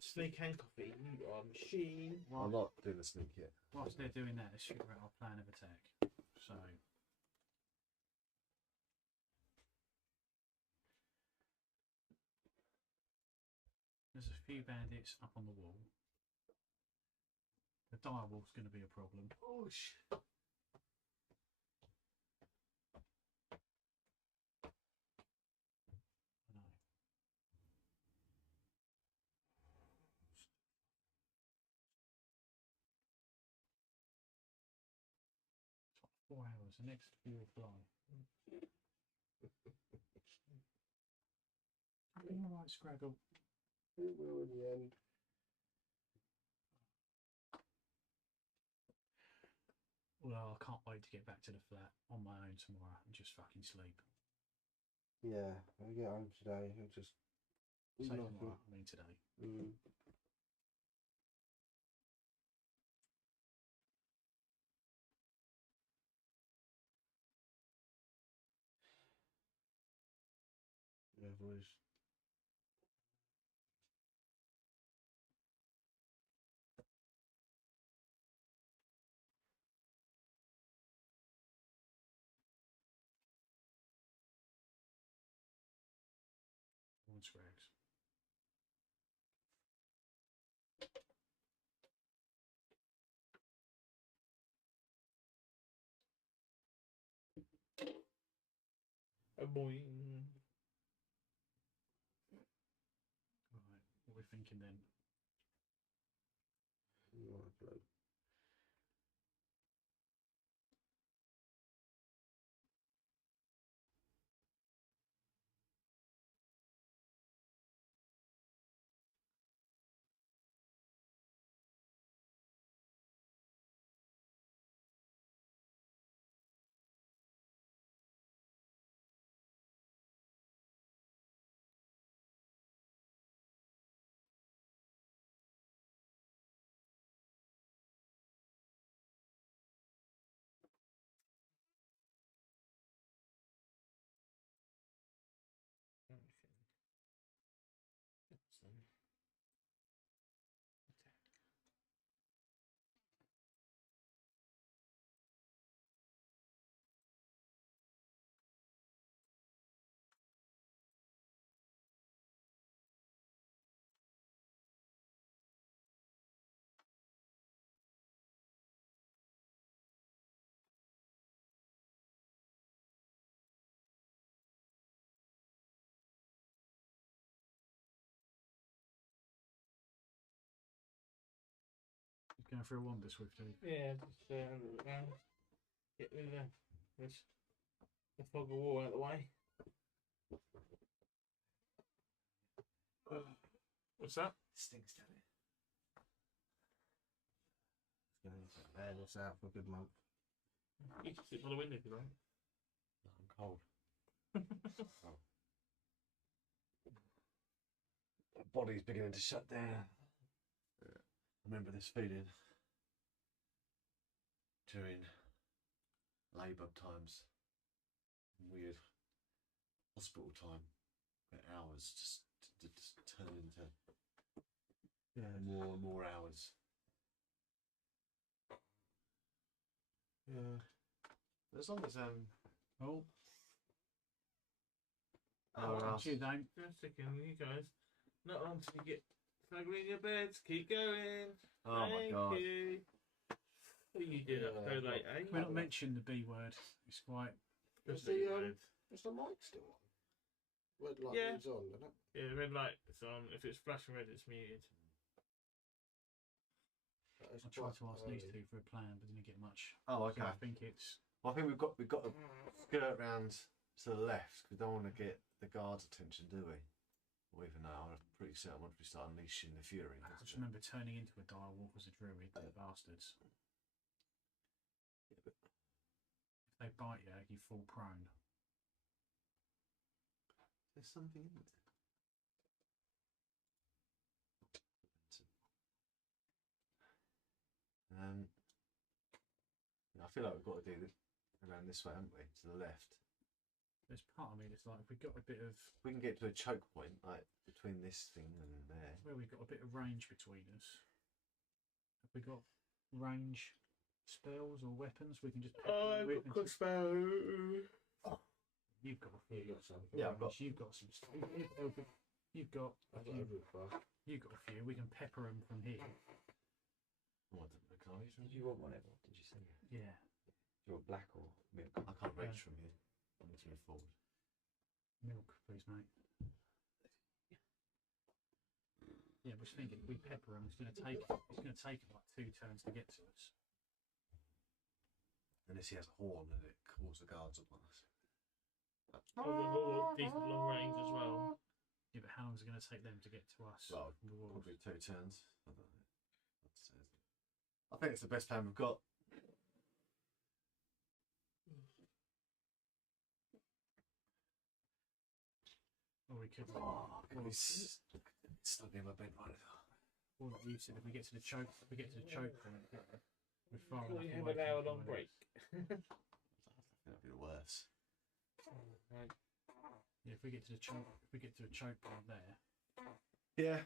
Snake and coffee. You are a machine. I'm not doing the sneak yet. Whilst they're doing that, let's figure out our plan of attack. So, there's a few bandits up on the wall. The dire wolf's going to be a problem. Oh, I know. 4 hours, the next few will fly. All right, Scraggle. It will in the end. Well, I can't wait to get back to the flat on my own tomorrow and just fucking sleep. Yeah, when we get home today, it'll just. Say nothing. tomorrow, I mean today. Mm. Yeah, boys. One Scrags. A boy. Right, what are we thinking then? Right, Going for a wander, Swifty. Yeah, just get rid of the fog of war out of the way. What's that? Stinks, down it? Man, it's out for a good month. You can sit by the window if you like. No, I'm cold. Oh. My body's beginning to shut down. I remember this feeling during labour times, weird hospital time, where hours just turn into more and more hours. Yeah. As long as Oh, Ross. you don't. Just a second, you guys. Not until you get snuggled in your beds. Keep going. Oh my God. Thank you. What are you doing up so late, eh? We're not mentioning the B word. It's quite. Is Just leave the it. is the mic still on? Red light Yeah. is on, isn't it? Yeah, the red light is on. If it's flashing red, it's muted. That is I tried quite to ask these early. two for a plan, but didn't get much. Oh, So okay. I think it's. Well, I think we've got to skirt round to the left. We don't want to get the guards' attention, do we? Or even now, I'm pretty certain once we start unleashing the fury. I just remember turning into a dire wolf as a druid, the bastards. If they bite you, you fall prone. There's something in there. I feel like we've got to do this around this way, haven't we? To the left. There's part of me that's like, if we got a bit of. We can get to a choke point, like between this thing and there. Where we've got a bit of range between us. Have we got range spells or weapons we can just pepper Oh, them I've with got and crossbow. You've got a few. You got some. Yeah, I've got. You've got some stuff. You've got a I've got few. every bar. You've got a few. We can pepper them from here. Oh, I don't know, can I reach from Did here? you want one, Evan? Did you say? Yeah. Do you want black or milk? I can't reach from here. I need to move forward. Milk, please, mate. Yeah, we're thinking if we pepper them, it's going to take like 2 turns to get to us. Unless he has a horn and it calls the guards upon us. Oh, the whole decent long range as well. Yeah, but how long is it going to take them to get to us? Well, from the walls? probably 2 turns. I don't know. I think it's the best plan we've got. Or we could. He's stuck in my bed right now. Or like you said, if we get to the choke point, we're far Well, enough you have away an from hour-long someone break. else. That'd be the worst. Right. Yeah, if we get to the choke point there, Yeah.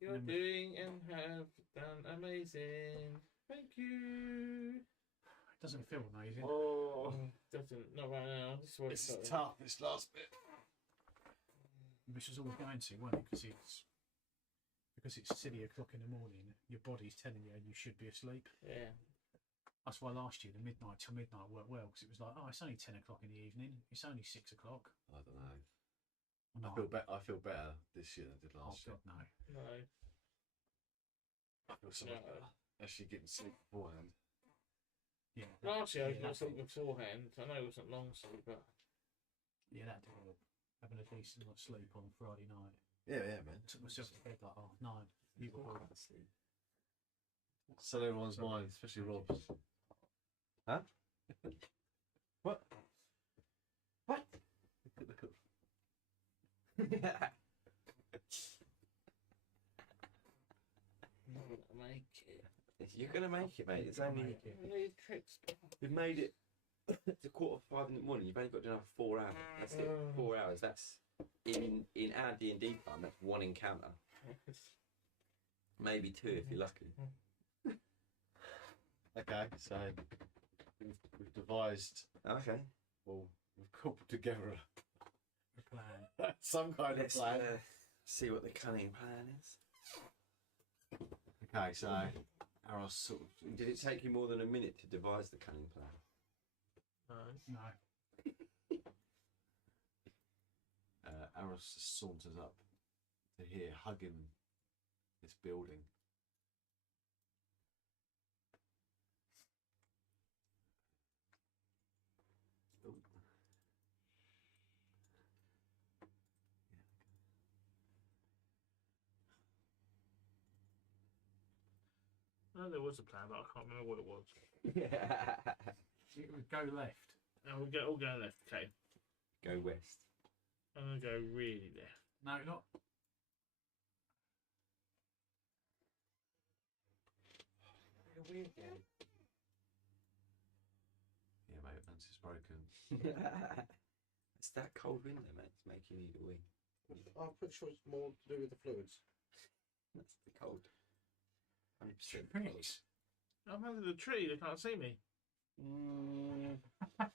You're doing and have done amazing. Thank you. it doesn't feel amazing. Oh, Doesn't, not right now. This is what this it's is tough. This last bit. Which was always going to, wasn't it? Because it's silly o'clock in the morning. Your body's telling you you should be asleep. Yeah. That's why last year the midnight till midnight worked well, because it was like, oh, it's only 10 o'clock in the evening. It's only 6 o'clock. I don't know. No. I feel better this year than I did Oh last year. God, no. No. I feel so much better. Actually getting sleep beforehand. Yeah. Last year I was yeah, not sleeping beforehand. I know it wasn't long sleep, but Yeah, that did help. Having a decent night's sleep on Friday night. Yeah, man. I took myself to bed like half 9. You got So everyone's mind, especially Rob's. Huh? What? What? make it. You're gonna make it, mate. It's only Need tricks. you've made it. It's a 4:45 in the morning. You've only got to do another 4 hours. That's it. 4 hours. That's in our D&D time. That's 1 encounter. Maybe 2 if you're lucky. Okay, so we've devised, Okay. well, we've cobbled together a plan. some kind Let's of plan. see what the cunning plan is. Okay, so Aros sort of. Did it take you more than a minute to devise the cunning plan? No. No. Aros just saunters up to here, hugging this building. know there was a plan, but I can't remember what it was. It would go left. And we'll all go left. Okay. Go west. I'm gonna go really left. No, not. A weird game. Yeah, mate, once it's broken. It's that cold wind there, mate. It's making you need a wee. I'm pretty sure it's more to do with the fluids. That's the cold. 100% Tricks. I'm under the tree. They can't see me. Yeah. I'm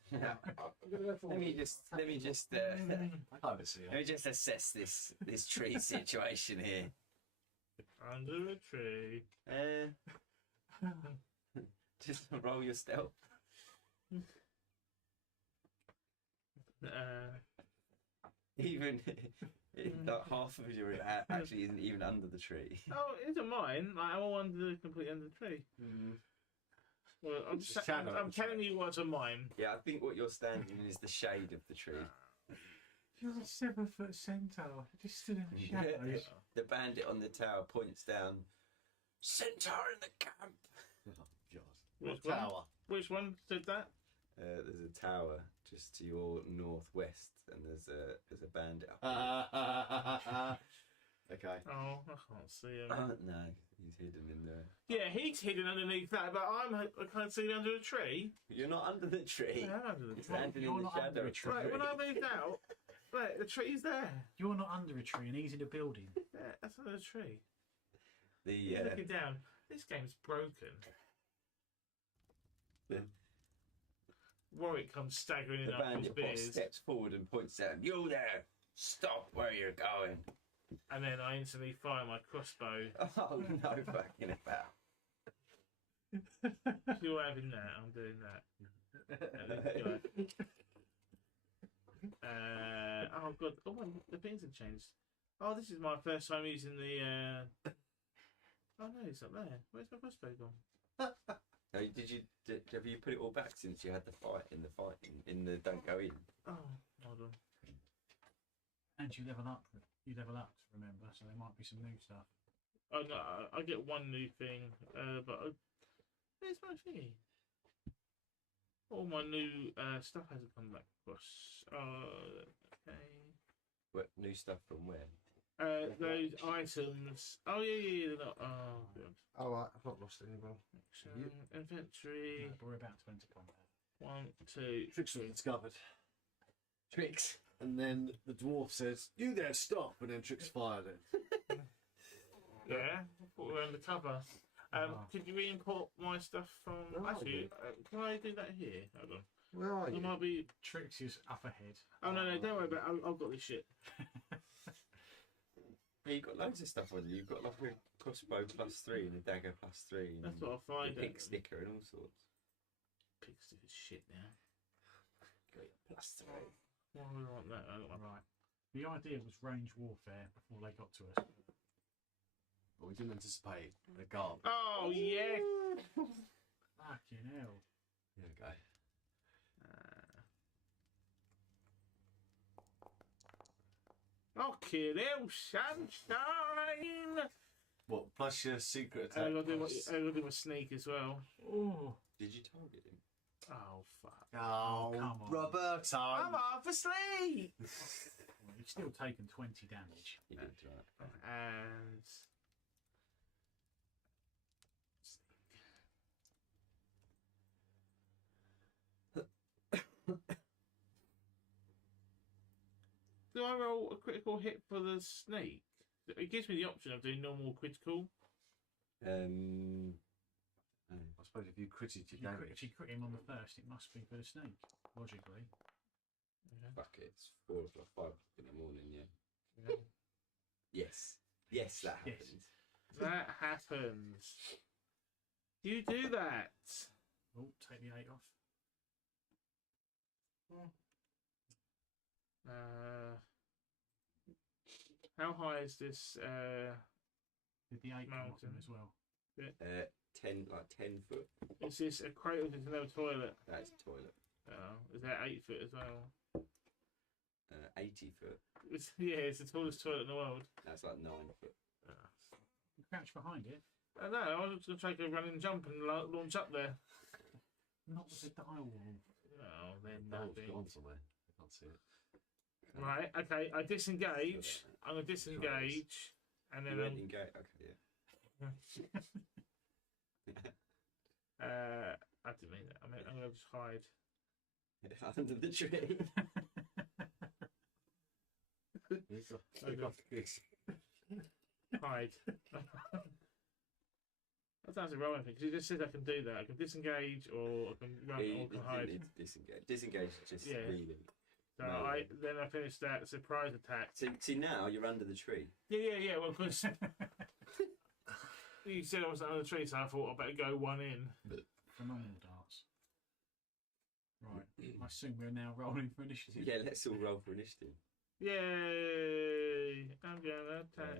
gonna go for Let me just I can't see let me just assess this tree situation here. Under a tree. Just roll your stealth. Even like half of you actually isn't even under the tree. Oh, it isn't mine. Like, I'm all completely under the tree. Well, I'm telling you what's on mine. Yeah, I think what you're standing in is the shade of the tree. You're a 7-foot centaur. Just stood in the shadows. The bandit on the tower points down. Centaur in the camp. Oh, God. Which What one? tower? Which one did that? There's a tower just to your northwest, and there's a bandit up Okay. Oh, I can't see him. no, he's hidden in there. Yeah, he's hidden underneath that, but I can't see him under a tree. You're not under the tree. Yeah, I'm under the You're tree. standing You're in the not under shadow a of the tree. Right, when I moved out, right, the tree's there. You're not under a tree and he's in a building. Yeah, that's under the tree. The He's looking down. This game's broken. Yeah. Warwick comes staggering in the up his bandit boss beers, steps forward and points out, "You there! Stop where you're going!" and then I instantly fire my crossbow. Oh no, fucking about. You're having that. I'm doing that. Oh god! Oh, the things have changed. Oh, this is my first time using the. Oh no, it's up there. Where's my crossbow gone? Have you put it all back since you had the fight in the don't go in? Oh, hold on. And you level up, remember, so there might be some new stuff. Oh no, I get one new thing, but where's my thingy? All my new stuff hasn't come back across. Okay. What new stuff from where? Those items. Oh yeah. They're not. Oh god. All right, I've not lost anyone. Action, inventory. No, but we're about to enter combat. 1, 2. Tricks were discovered. Tricks. And then the dwarf says, "You there, stop!" And then Tricks fired it. Yeah, I thought we were undercover. Could you re-import my stuff from? Where are Actually, you? can I do that here? Hold on. Where are It you? might be. Tricks is up ahead. Oh no, don't worry about it. I've got this shit. Yeah, you've got loads of stuff on you. You've got like a crossbow +3 and a dagger +3. And That's what I'll find. a pig sticker and all sorts. Pig sticker shit now. Got your +3. Why would I want that? I don't want Right. The idea was range warfare before they got to us. But we didn't anticipate the guard. Oh yeah. Fucking hell. There we go. Okay, now sunshine. What? Plus your secret attack. I gotta plus- do a sneak as well. Oh. Did you target him? Oh fuck. Oh, come on. Roberto. I'm half asleep. Well, you've still taken 20 damage. You did, right. And do I roll a critical hit for the snake? It gives me the option of doing normal critical. I suppose if you critted If your you, damage. if you crit him on the first, it must be for the snake, logically. Fuck it, it's 4 o'clock, 5 o'clock in the morning, yeah. Yeah. Yes. Yes, that Yes. happened. That happens. You do that. Oh, take the 8 off. How high is this? Did the 8 come off him Mountain. as well? 10 foot. Is this a crate or is it another toilet? That's a toilet. Is that 8 foot as well? 80 foot. It's the tallest toilet in the world. That's like 9 foot. Crouch behind it. I know. I was going to take a running jump and launch up there. Not with the dire wolf. Oh, then No, it's nothing. gone somewhere. I can't see it. Right. Okay. I disengage. I'm going to disengage, and then You went engage. Okay, I didn't mean that. I mean I'm going to just hide. yeah. Under the tree. Hide. That sounds irrelevant because it just says I can do that. I can disengage or I can run or I can hide. Need to disengage. Disengage is just Yeah. really. So No. I finish that surprise attack. See now you're under the tree. Yeah. Well, because you said I was under the tree, so I thought I better go one in. Phenomenal darts. Right. I assume we're now rolling for initiative. Yeah, let's all roll for initiative. Yay! I'm gonna attack.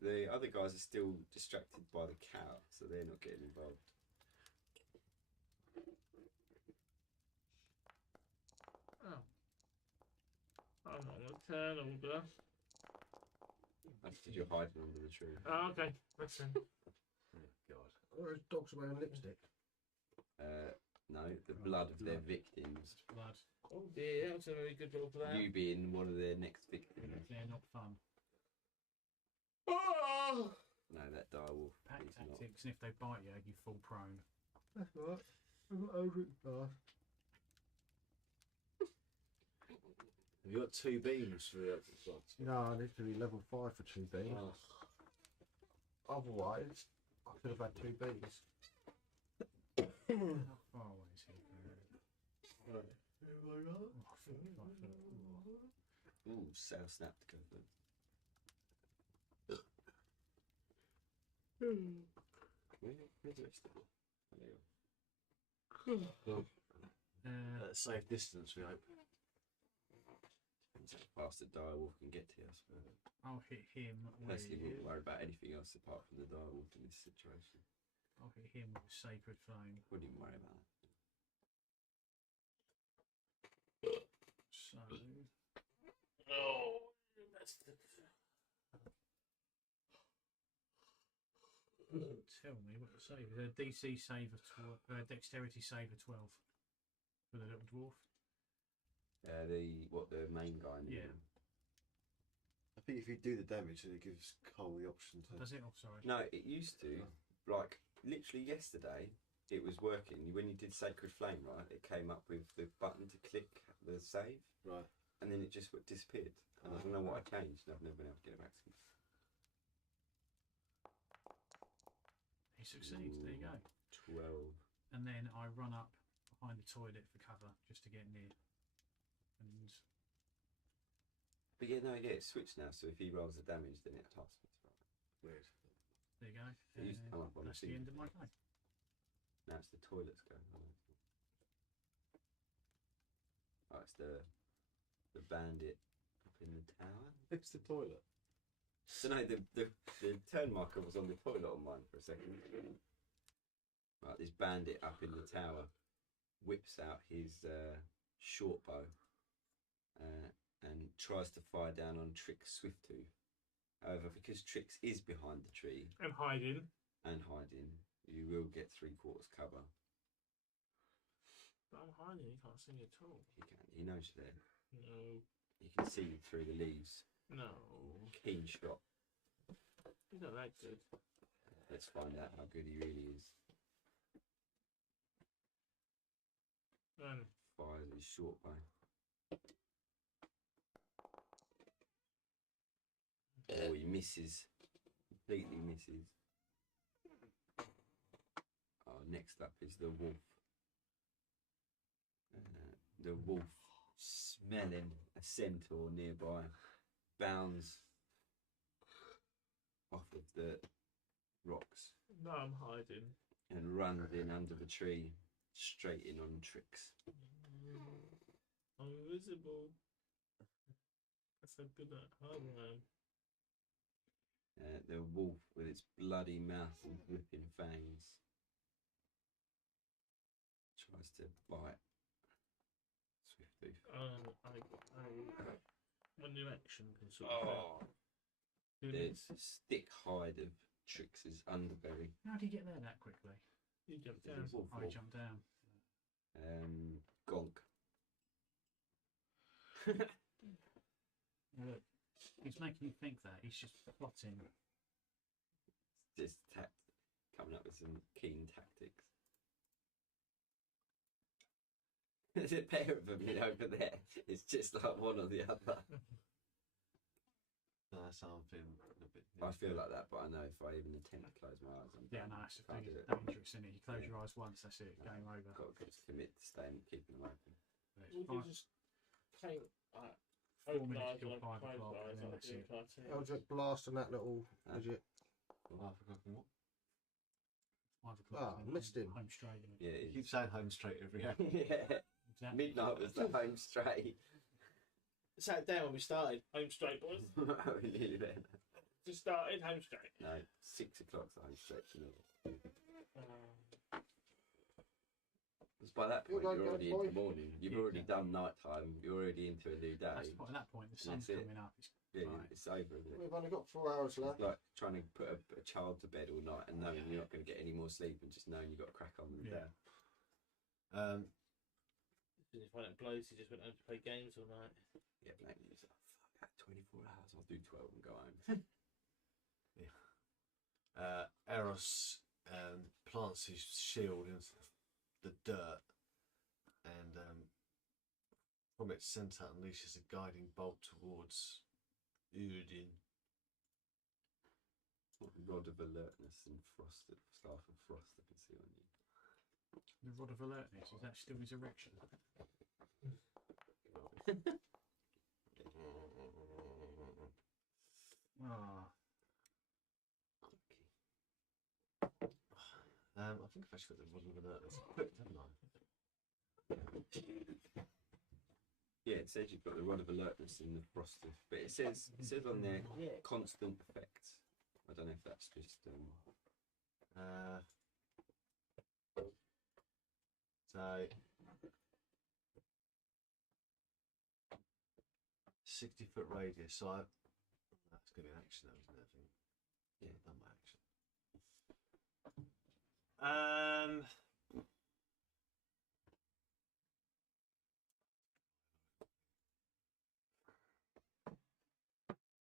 The other guys are still distracted by the cow, so they're not getting involved. Oh. I'm not gonna turn over. That's because you're hiding under the tree. Oh, okay. Listen. Oh, God. Oh, those dogs wearing lipstick. No, the blood of their victims. Blood. Oh dear, that was a very good roll for that. You being one of their next victims. They're not fun. Oh! No, that direwolf Pack is not. tactics, and if they bite you, you fall prone. That's right. I've got over it fast. Have you got 2 beams for the exercise? No, I need to be level 5 for 2 Bs. Oh. Otherwise, I could have had 2 Bs. How far away is he? Right. Oh, 45 foot. Ooh, sail snap to go for. Where's the rest of it? Oh, there you Uh, Safe distance, we hope. go. Depends how fast the direwolf can get to us. But I'll hit him personally, wouldn't with. worry about anything else apart from the direwolf in this situation. I'll hit him with Sacred Flame. Wouldn't even worry about that. So. Oh, that's the. Tell me what the save is. A DC save of 12. Dexterity save of 12 for the little dwarf. The main guy. in the Yeah. room. I think if you do the damage, then it gives Cole the option to. Does it? Oh, sorry. No, it used to. Like literally yesterday, it was working. When you did Sacred Flame, right, it came up with the button to click the save, Right. and then it just disappeared. And I don't know what I changed. And I've never been able to get it back to me. He succeeds. There you go. 12. And then I run up behind the toilet for cover just to get near. And But yeah, no, yeah, it's switched now. So if he rolls the damage, then it tasks me. Weird. there you go. It used to come up on the That's the scene. end of my go. Now it's the toilets going. Oh, it's the bandit up in the tower. It's the toilet. So no, the turn marker was on the toilet on mine for a second. Right, this bandit up in the tower whips out his short bow and tries to fire down on Trix Swifttooth. However, because Trix is behind the tree And hiding. and hiding, you will get 3/4 cover. But I'm hiding, you can't see me at all. He knows you're there. No. You can see through the leaves. No. Keen shot. He's not that good. Let's find out how good he really is. And Fires his short bow. Oh, he misses. Completely misses. Oh, next up is the wolf. The wolf, smelling a centaur nearby, bounds off of the rocks no, I'm hiding. and runs in under the tree, straight in on Trix. I'm invisible. That's how good at hiding I am. The wolf, with its bloody mouth and whipping fangs, tries to bite Swifttooth. My new action can sort Oh, of. there's a stick hide of Tricks is underbelly. How do you get there that quickly? You jump Is down. it wolf Oh, wolf? you jump down. Gonk. Look, he's making you think that. He's just plotting. Just coming up with some keen tactics. There's a pair of them over there. It's just like one or the other. No, that's how I'm feeling a bit. I feel like that, but I know if I even attempt to close my eyes, I'm Yeah, done. no, that's the Can't thing. do It's it. dangerous, isn't it? You close Yeah. your eyes once, that's it. Game over. Got to just commit to staying, keeping them open. But it's Would you just paint like 4 open minutes eyes till or 5 closed o'clock, eyes and then like that's doing it. cartoons? I was just blasting that little midget. Well, I forgot what. 5 o'clock. Ah, and then missed him. Home straight. innit? Yeah, You it keep is. saying home straight every hour. Yeah. Exactly. Midnight was the home straight. Sat down when we started. Home straight, boys. We're nearly there. Just started home straight. No, 6 o'clock's the home straight. Because by that You're point, going you're good, already boy. into morning. You've Yeah, already exactly. done night time. You're already into a new day. That's at that point, the sun's That's it. coming up. It's Yeah, right. it's over. Isn't it? We've only got 4 hours It's left. like trying to put a child to bed all night and knowing you're not going to get any more sleep and just knowing you've got to crack on with the Yeah. day. Just when it blows, he just went home to play games all night. Yeah, but then it's like, fuck that, 24 hours, I'll do 12 and go home. Eros plants his shield into the dirt, and from its centre unleashes a guiding bolt towards Udin. Rod of alertness and frosted, staff of frost I can see on you. The rod of alertness, is that still his erection? Ah, I think I've actually got the rod of alertness equipped, haven't I? Yeah, it says you've got the rod of alertness and the frost of, but it says on there constant effects. I don't know if that's just So 60-foot radius. So that's going to be an action, though, isn't it? I think. Yeah, done my action.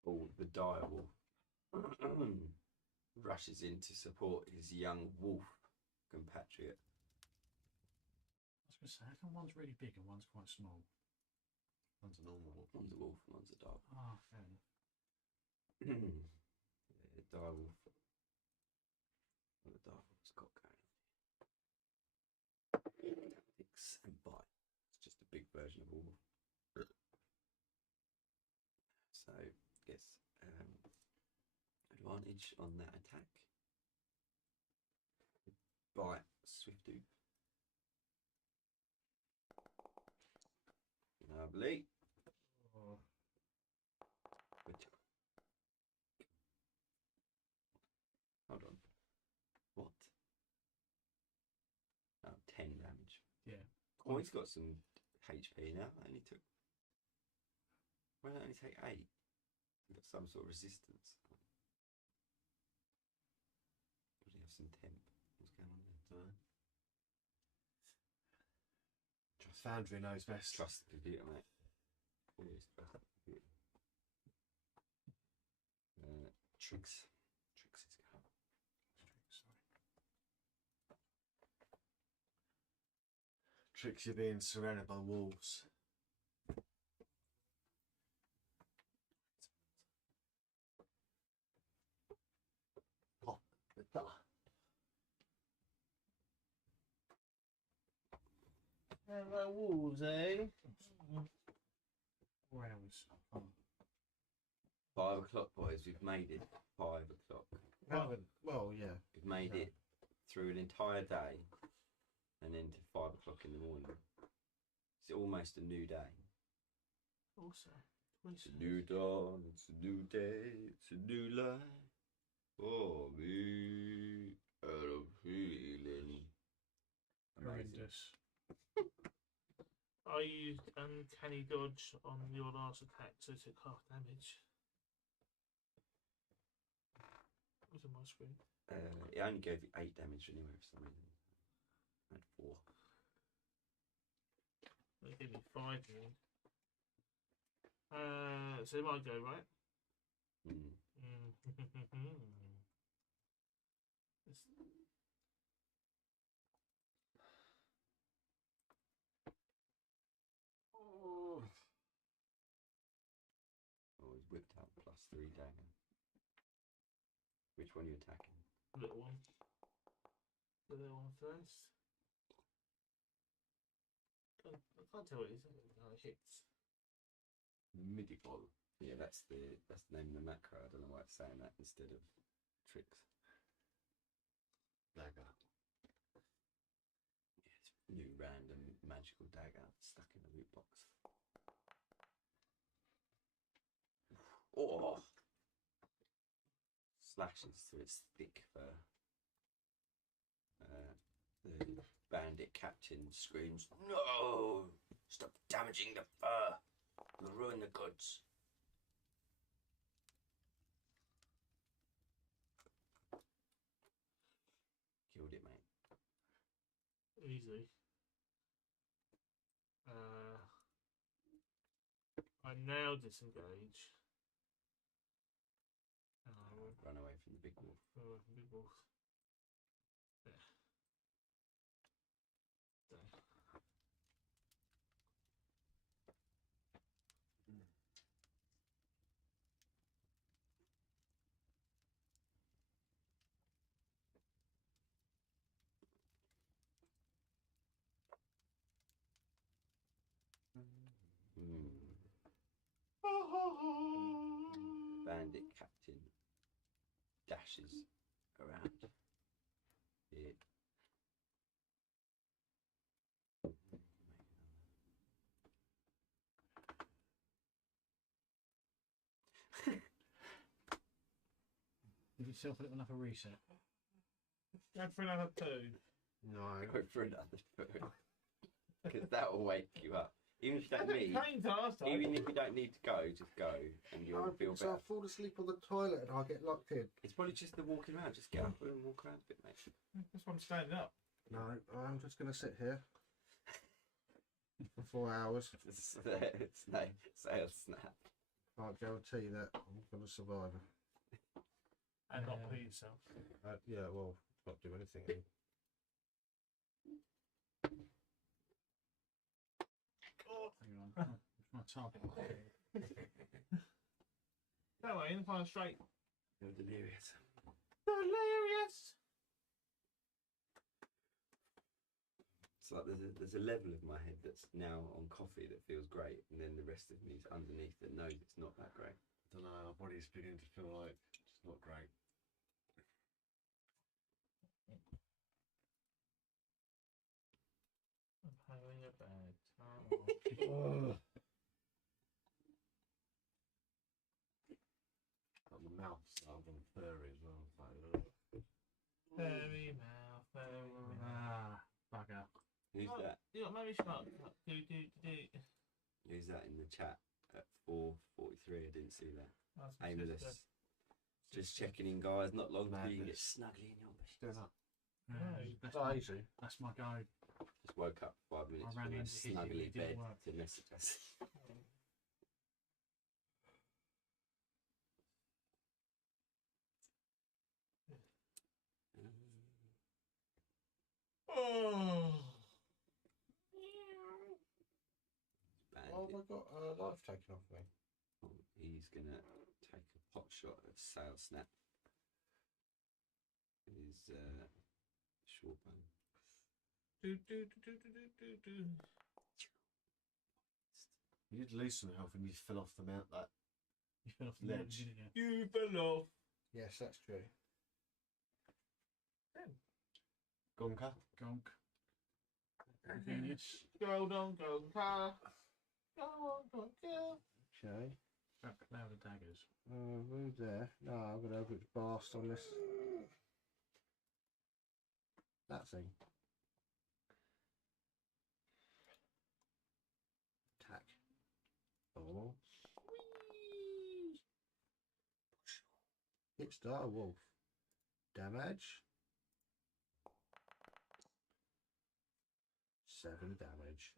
oh, the dire wolf rushes in to support his young wolf compatriot. I was going to say, how come one's really big and one's quite small? One's a normal wolf. One's a wolf and one's a dire. Ah, fair enough. Yeah, the dire wolf. What the dire wolf's got going. Tactics and bite. It's just a big version of a wolf. So gets advantage on that attack. Bite, swift hoop. Lovely. Oh, Hold on. What? Oh, 10 damage. yeah. Oh, he's got some HP now. That only took. Why did it only take 8? He's got some sort of resistance. Does he have some temp? What's going on there? Dunno. Foundry knows best. Trust the computer, mate. Always trust the computer. Tricks. Tricks is go. Sorry. Tricks, you're being surrounded by wolves. Oh, Hello, wolves, eh? 4 hours. Oh. 5 o'clock, boys. We've made it. 5 o'clock. Well, yeah. We've made it through an entire day and then to 5 o'clock in the morning. It's almost a new day. Also, It's a new dawn, it's a new day, it's a new life for me. And I'm feeling amazing. Horrendous. I used uncanny dodge on your last attack, so it took half damage. What's on my screen? It only gave you 8 damage anyway for some reason. I had 4. They gave me 5 then. So it might go, right? Mm. It's- Oh, he's whipped out +3 dagger. Which one are you attacking? Little one. The little one first. I can't tell what it is. How it hits. Medieval. Yeah, that's the name of the macro. I don't know why it's saying that instead of tricks. Dagger. Yeah, it's new random magical dagger stuck in a loot box. Oh! Slashes through its thick fur. The bandit captain screams, "No! Stop damaging the fur! You'll ruin the goods." Killed it, mate. Easy. I now disengage. Run away from the big wolf. Big wolf. There. There. Bandit captain dashes around here. Give yourself a little enough a reset. Go for another 2. No. Go for another food. Because that will wake you up. Even if you don't need, last time. even if you don't need to go, just go and you'll feel So better. I fall asleep on the toilet and I get locked in. It's probably just the walking around. Just get up and walk around a bit, mate. That's why I'm standing up. No, I'm just going to sit here for 4 hours. Say a snap. Can't guarantee that I'm going to survive. And not pee yourself. Yeah, well, not do anything. Hang on. What's my target? That way, in the final straight. You're delirious. Delirious! It's like there's a level of my head that's now on coffee that feels great, and then the rest of me is underneath that knows it's not that great. I don't know, my body's beginning to feel like it's not great. I'm having a bad time. Like my mouth started on furry as well. It's like, Fairy mouth, fairy mouth. Bugger. Who's that? You got maybe smart. Do. Who's that in the chat at 4:43? I didn't see that. That's my Aimless. sister. Just checking in, guys. Not long till you get Madness. snugly in your bed. doing that. That's, It's my, easy. that's my go. Just woke up 5 minutes I ran from a in to hit you, snuggly it didn't bed work. to message us. Oh. Oh, Bandit. I got a life taken off me. Oh, he's gonna take a pot shot at Sail Snap. His short bow. Do. You did lose some health when you fell off the mount that You fell off the Ledge. ledge, didn't you? You fell off. Yes, that's true. gonka. Gonk. Genius. Go on, car. Go on, go. Okay. Back now the daggers. Who's there? No, I'm going to open the blast on this. That thing. Attack. Oh. It's Star Wolf. damage. 7 damage.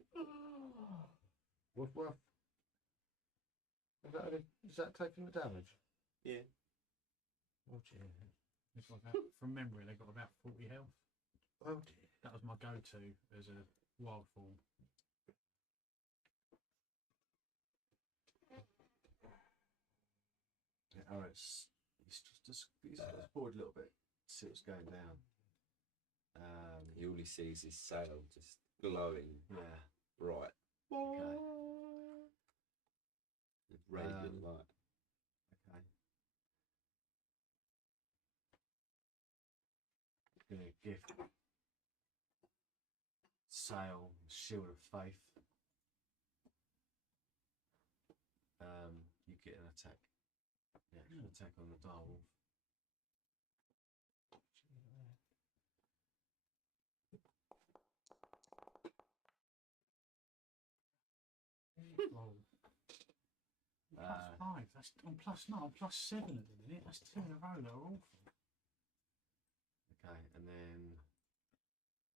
Woof woof. Is that taking the damage? Yeah. Oh dear. It's like from memory, they got about 40 health. Oh dear. That was my go-to as a wild form. Yeah, oh, he's just bored a little bit. See what's going down. All he sees is sail just glowing Yeah. bright. Okay. With radiant light. Okay. Gonna gift Sail Shield of Faith. You get an attack. Yeah, an attack on the direwolf. +5. That's on +9. I'm +7 at the minute. That's 2 in a row that are awful. Okay, and then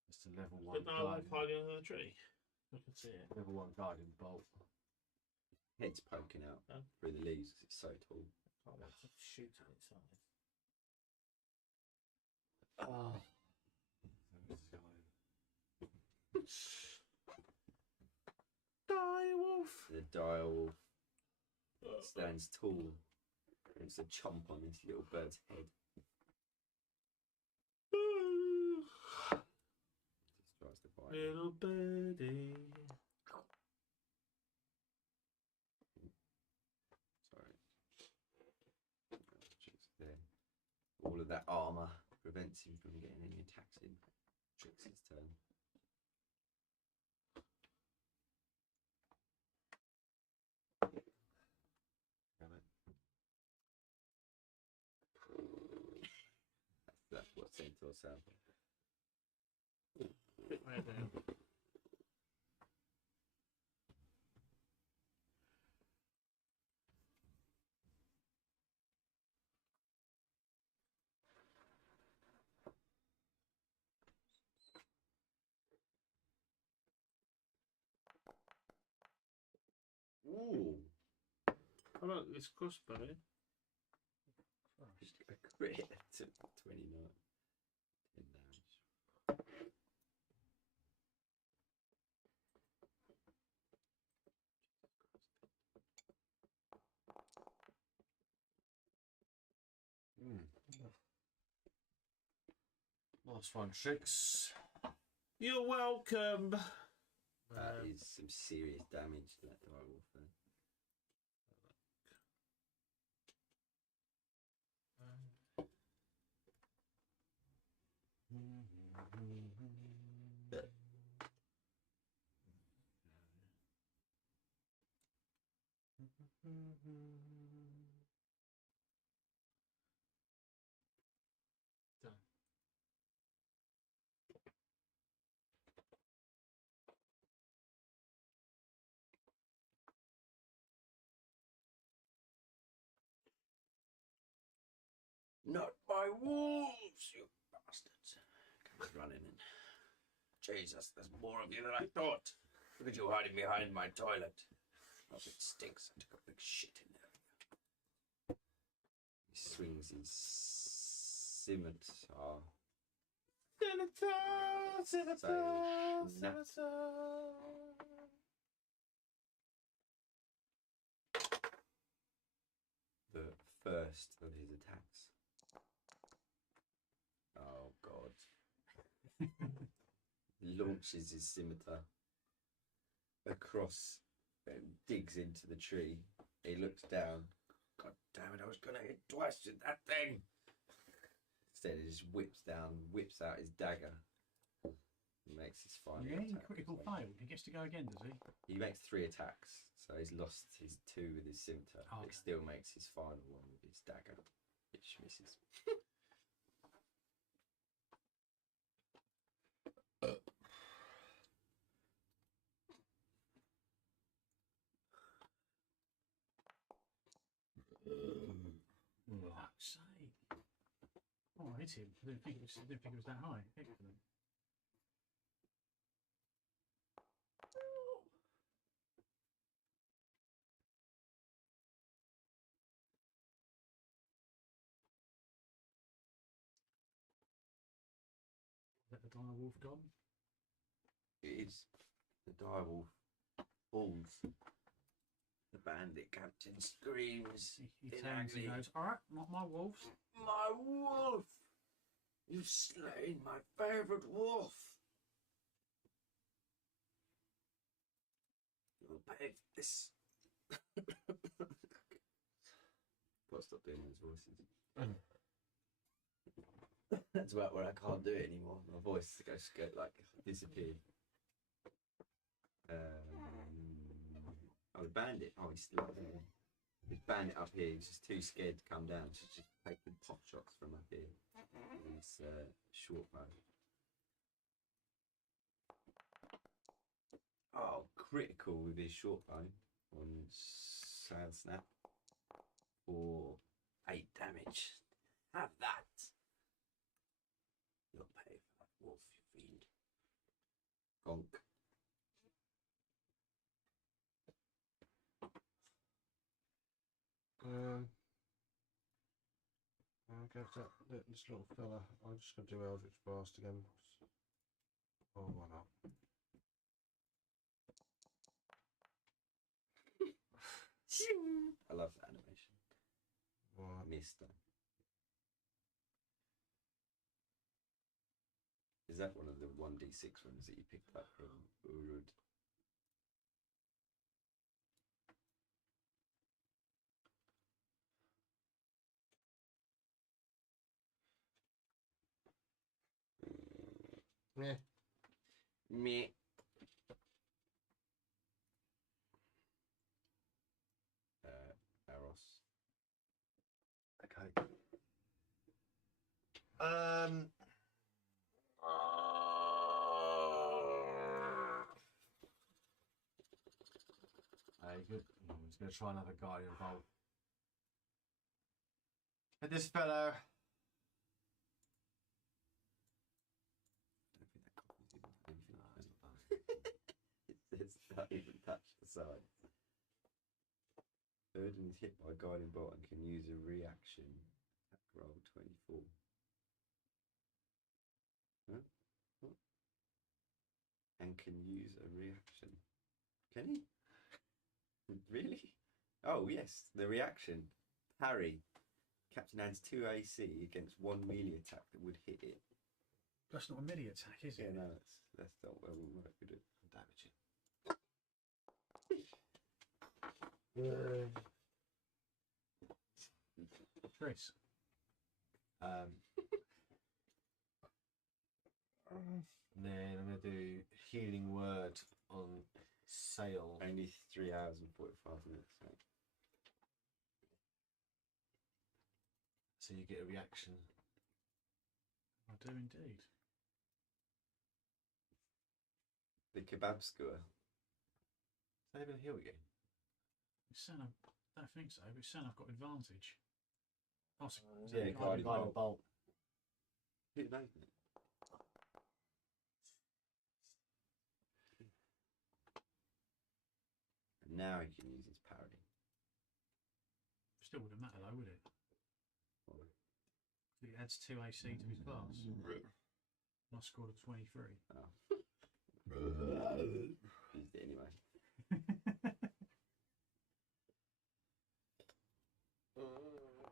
just a level 1 But now I'm guiding. hiding under the tree. I can see it. Level 1 guiding bolt. Head's poking out Oh. through the leaves because it's so tall. Can't wait to shoot at its eyes. Oh. Direwolf! The direwolf stands tall and it's a chomp on this little bird's head. Just tries to bite. Little birdie. Sorry. Just there. All of that armour prevents him from getting any attacks in. Tricks his turn. That's what centaurs sound. Put my head down. Ooh. I like this crossbow. A crit to 29. 10 damage. Last one, 6. You're welcome. That is some serious damage to that direwolf then. Done. Not my wolves, you bastards. Comes running in. Jesus, there's more of you than I thought. Look at you hiding behind my toilet. Oh, it stinks. I took a big shit in there. He swings his scimitar. The first of his attacks. Oh God. Launches his scimitar across and digs into the tree. He looks down. God damn it, I was gonna hit twice with that thing. Instead he just whips out his dagger. Makes his final attack. Critical failed. He gets to go again, does he? He makes 3 attacks, so he's lost his 2 with his scimitar. Oh, But he still makes his final one with his dagger, which misses. Fuck's sake. Oh, hit him. I didn't think it was that high. Excellent. Is that the dire wolf gone? It is. The direwolf falls. The bandit captain screams He in turns and agony. goes, "All right, not my wolves." My wolf! You've slain my favourite wolf! You'll pay for this. Gotta stop doing those voices. That's about where I can't do it anymore. My voice goes like disappeared. Oh, the bandit. Oh, he's still there. This bandit up here, he's just too scared to come down. So just taking pot shots from up here. This short bow. Oh, critical with his short bow on sail snap for 8 damage. Have that. You'll pay for that wolf, you fiend. Gonk. I'll go to this little fella. I'm just going to do Eldritch Blast again. Oh, why not? I love the animation. Right. Missed that. Is that one of the 1d6 ones that you picked up from Urud? Yeah. Meh. Aros. Okay. Good. I'm just going to try another Guardian Bolt. And this fellow. I don't think that copy's even it says not even touch the side. Burden is hit by a guiding bolt and can use a reaction. Roll 24. Huh? What? And can use a reaction. Can he? Really? Oh yes, the reaction. Parry. Captain adds 2 AC against 1 melee attack that would hit it. That's not a melee attack, is it? Yeah, no, that's not where we work with it. Damage it. Chris. And then I'm going to do Healing Word on Sail. Only 3 hours and 45 minutes. So you get a reaction. I do indeed. The kebab skewer. Is that even heal again? It's saying I don't think so, but it's saying I've got advantage. Possible. Yeah, Guardian Bolt. Bolt. Who knows it? And now he can use his parry. Still wouldn't matter though, would it? It adds 2 AC to his class. And I scored a 23. Oh. Used it anyway. I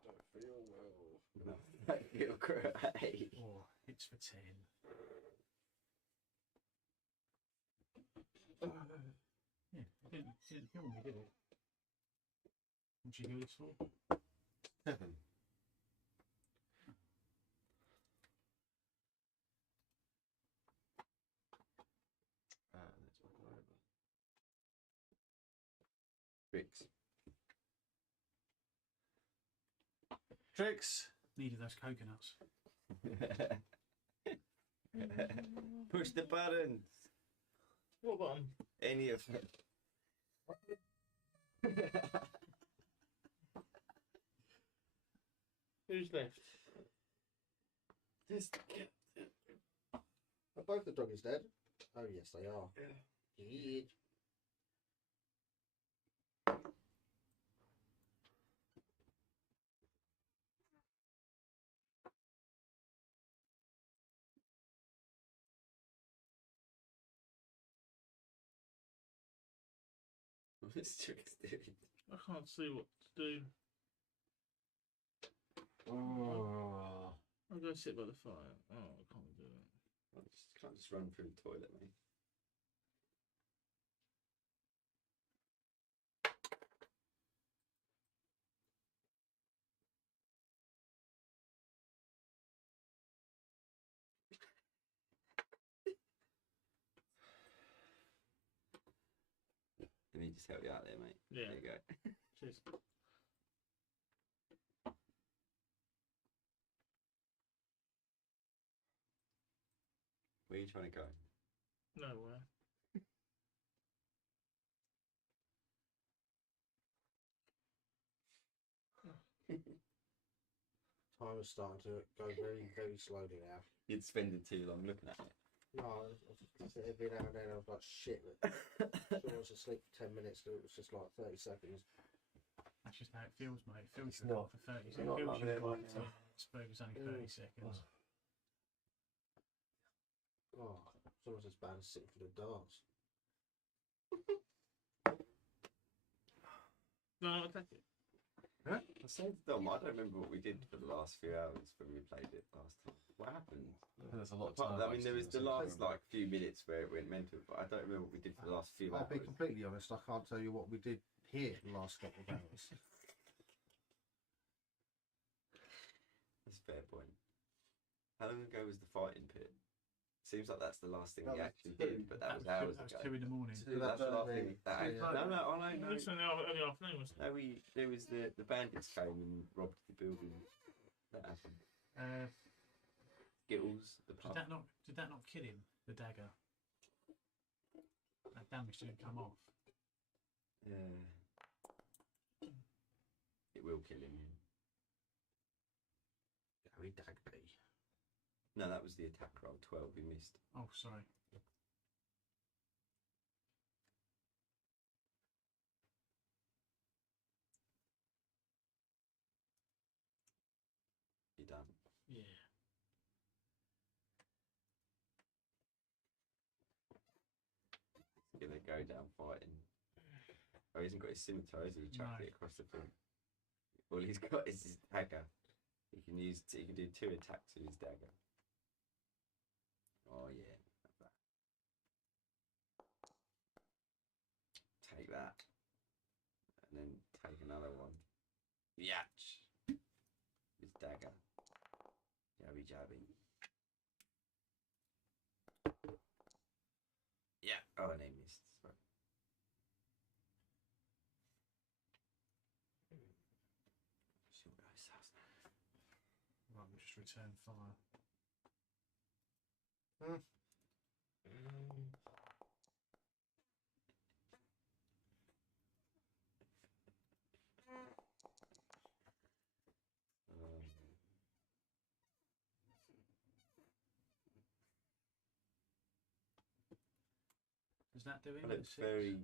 don't feel well. I feel great. Oh, hits for 10. Yeah, it didn't kill me, did it? What'd you do this for? 7. That's what I remember. Tricks. Tricks. Needed those coconuts. Push the buttons. What button? Any of them. Who's left? Are both the doggies dead? Oh yes, they are. Yeah. What's Tricks doing? I can't see what to do. Oh. I'll go sit by the fire. Oh, I can't do it. Can't just run through the toilet, mate. Let me just help you out there, mate. Yeah. There you go. Cheers. Where are you trying to go? Nowhere. Time is starting to go very, very slowly now. You'd spending too long looking at it. No, every now and then I was like, shit. I was asleep for 10 minutes, so it was just like 30 seconds. That's just how it feels, mate. It feels It's not- for 30 it's seconds. not It feels like that like right now. it was only 30 seconds. Oh, it's almost as bad as sitting for the darts. No, attack it. I said to Dom, I don't remember what we did for the last few hours when we played it last time. What happened? There's a lot of Apart- time. I mean, there was wasted the on last something. like few minutes where it went mental, but I don't remember what we did for the last few I'll hours. be completely honest, I can't tell you what we did here the last couple of hours. That's a fair point. How long ago was the fighting pit? Seems like that's the last thing That we was actually two. did, but that was hours That was ago. 2 in the morning. That's the last thing. That Yeah. no, no, oh, no, no. It's in the early afternoon, wasn't it? No, there was the bandits came and robbed the building. That happened. Skittles, the pub. Did that not kill him? The dagger. That damage didn't come off. Yeah. It will kill him. Gary Dagby. No, that was the attack roll. 12. We missed. Oh, sorry. You done? Yeah. He's gonna go down fighting. Oh, he hasn't got his scimitar, has he? He chucked No. it across the thing. All he's got is his dagger. He can do 2 attacks with his dagger. Oh yeah. Take that. And then take another one. Yatch. His dagger. Jabby jabby. Yeah. Oh, and he missed. Sorry. She'll go south now. Right, we'll just return fire. Does that do it? Well, it's very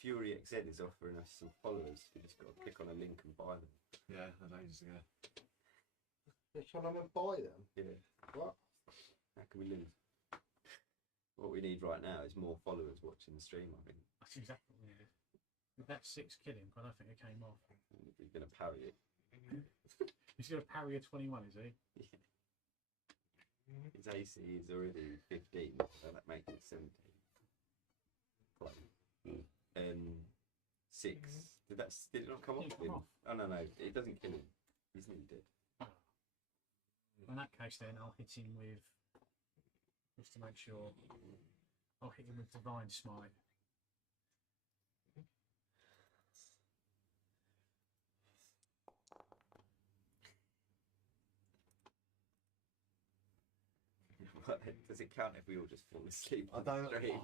Fury XZ is offering us some followers. You just got to click on a link and buy them. Yeah, that ages ago. Just want them and buy them. Yeah. What? How can we lose? What we need right now is more followers watching the stream, I think. That's exactly what we did. With that 6 killing, I don't think it came off. We're going to parry it. He's got a parry of 21, is he? His AC is already 15, so that makes it 17. Close. 6. Did it not come off? Did it come him? off? Oh no, it doesn't kill him. He's nearly dead. In that case, then I'll hit him with, just to make sure, I'll hit him with Divine Smite. Does it count if we all just fall asleep I on the don't- stream?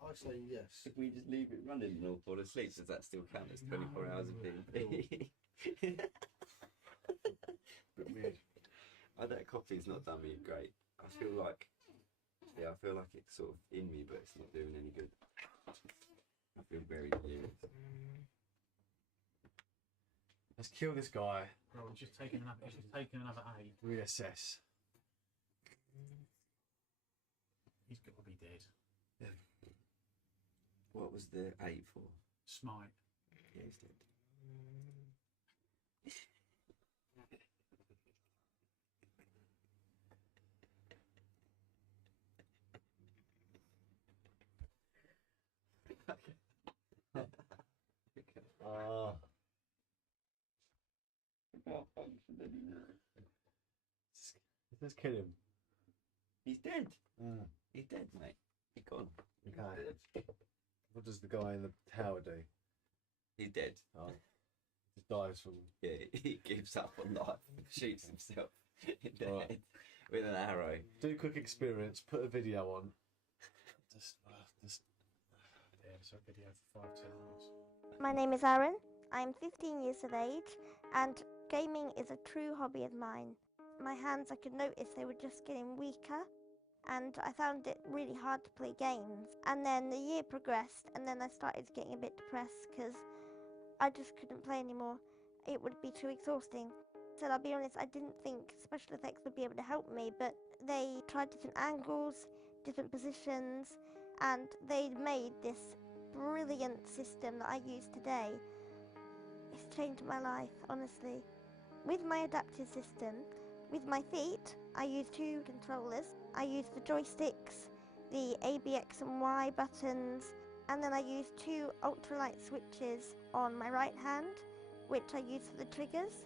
I say yes. If we just leave it running and all fall asleep, does that still count as 24 hours of being free? Bit weird. That coffee's not done me great. I feel like it's sort of in me, but it's not doing any good. I feel very delirious. Let's kill this guy. Well, he's just taking another aid. Reassess. He's got to be dead. What was the 8 for? Smite. Yeah, he's dead. Ah. Let's kill him. He's dead. Mm. He's dead, mate. He's gone. Okay. What does the guy in the tower do? He's dead. Oh. Just dies from. Yeah, he gives up on life and shoots himself in the Right. head with an arrow. Do quick experience. Put a video on. Just. Yeah, so a video for 5-10 minutes. My name is Aaron. I'm 15 years of age, and gaming is a true hobby of mine. My hands, I could notice they were just getting weaker, and I found it really hard to play games. And then the year progressed, and then I started getting a bit depressed because I just couldn't play anymore. It would be too exhausting. So I'll be honest, I didn't think SpecialEffect would be able to help me, but they tried different angles, different positions, and they made this brilliant system that I use today. It's changed my life, honestly. With my adaptive system, with my feet, I use 2 controllers. I use the joysticks, the A, B, X and Y buttons, and then I use 2 ultralight switches on my right hand, which I use for the triggers,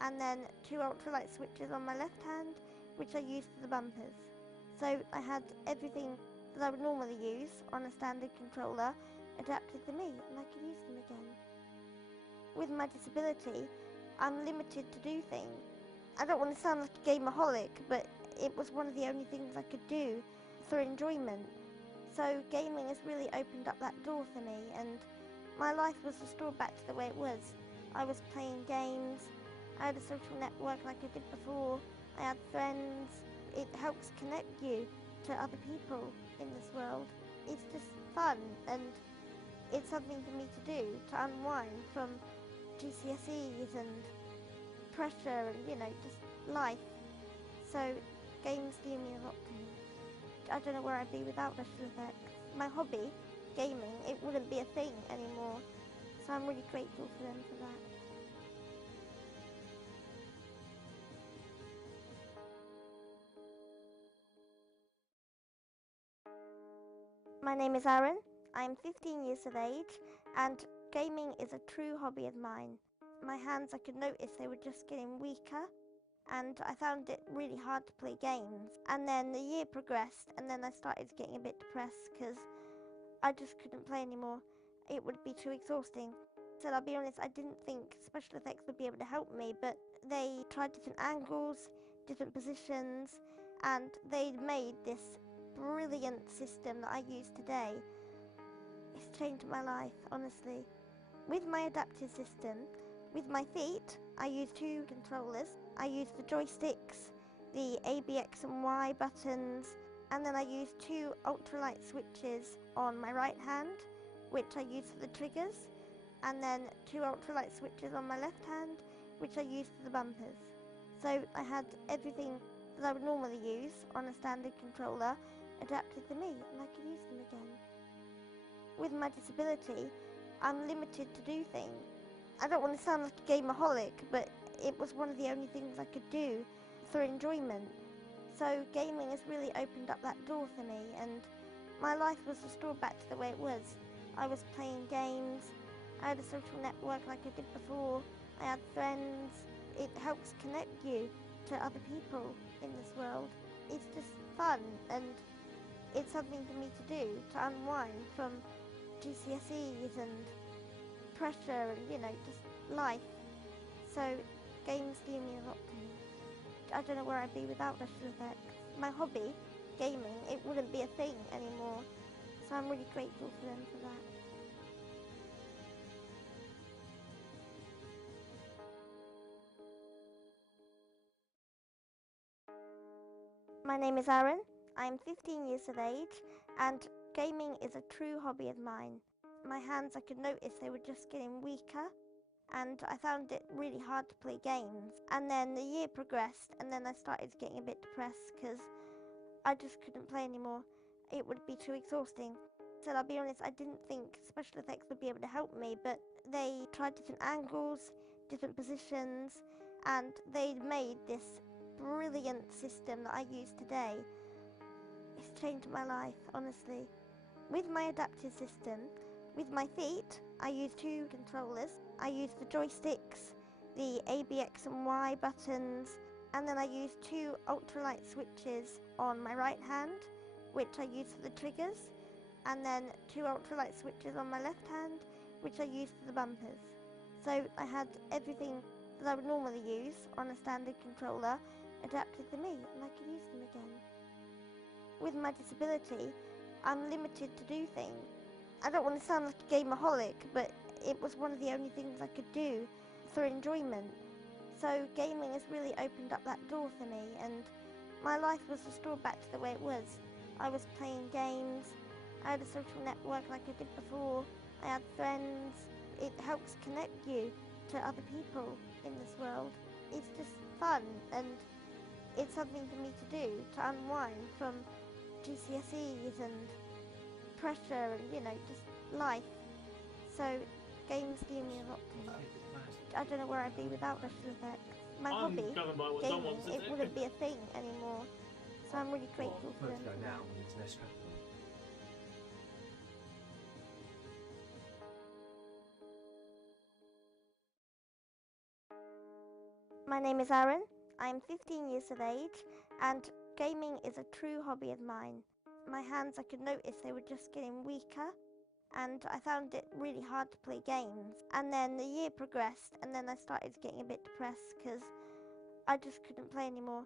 and then 2 ultralight switches on my left hand, which I use for the bumpers. So I had everything that I would normally use on a standard controller adapted to me, and I could use them again. With my disability, I'm limited to do things. I don't want to sound like a gameaholic, but it was one of the only things I could do for enjoyment. So gaming has really opened up that door for me, and my life was restored back to the way it was. I was playing games, I had a social network like I did before, I had friends. It helps connect you to other people in this world. It's just fun, and it's something for me to do, to unwind from GCSEs and pressure and, just life. So games do mean a lot to me. I don't know where I'd be without SpecialEffect. My hobby, gaming, it wouldn't be a thing anymore. So I'm really grateful for them for that. My name is Aaron. I'm 15 years of age, and gaming is a true hobby of mine. My hands, I could notice they were just getting weaker, and I found it really hard to play games. And then the year progressed, and then I started getting a bit depressed because I just couldn't play anymore. It would be too exhausting. So I'll be honest, I didn't think SpecialEffect would be able to help me, but they tried different angles, different positions, and they made this brilliant system that I use today. It's changed my life, honestly. With my adaptive system, with my feet, I use 2 controllers. I use the joysticks, the A, B, X and Y buttons, and then I use 2 ultralight switches on my right hand, which I use for the triggers, and then 2 ultralight switches on my left hand, which I use for the bumpers. So I had everything that I would normally use on a standard controller adapted to me, and I could use them again. With my disability, I'm limited to do things. I don't want to sound like a gameaholic, but it was one of the only things I could do for enjoyment. So gaming has really opened up that door for me, and my life was restored back to the way it was. I was playing games, I had a social network like I did before, I had friends. It helps connect you to other people in this world. It's just fun, and it's something for me to do, to unwind from GCSEs and pressure and, just life. So games do mean a lot to me. I don't know where I'd be without SpecialEffect. My hobby, gaming, it wouldn't be a thing anymore. So I'm really grateful for them for that. My name is Aaron. I'm 15 years of age, and gaming is a true hobby of mine. My hands, I could notice they were just getting weaker, and I found it really hard to play games. And then the year progressed, and then I started getting a bit depressed because I just couldn't play anymore. It would be too exhausting. So I'll be honest, I didn't think special effects would be able to help me, but they tried different angles, different positions, and they made this brilliant system that I use today. It's changed my life, honestly. With my adaptive system, with my feet, I use 2 controllers. I use the joysticks, the A, B, X and Y buttons, and then I use 2 ultralight switches on my right hand, which I use for the triggers, and then 2 ultralight switches on my left hand, which I use for the bumpers. So I had everything that I would normally use on a standard controller adapted to me, and I could use them again. With my disability, I'm limited to do things. I don't want to sound like a gameaholic, but it was one of the only things I could do for enjoyment. So gaming has really opened up that door for me, and my life was restored back to the way it was. I was playing games, I had a social network like I did before, I had friends. It helps connect you to other people in this world. It's just fun, and it's something for me to do, to unwind from GCSEs and pressure and, just life. So games do me a lot to me. I don't know where I'd be without special effects. My I'm hobby, gonna buy what Dom gaming, wants, isn't it wouldn't be a thing anymore. So I'm really grateful for them. Let's go for now that. when there's no scrap. My name is Aaron. I'm 15 years of age, and gaming is a true hobby of mine. My hands, I could notice they were just getting weaker, and I found it really hard to play games. And then the year progressed, and then I started getting a bit depressed because I just couldn't play anymore.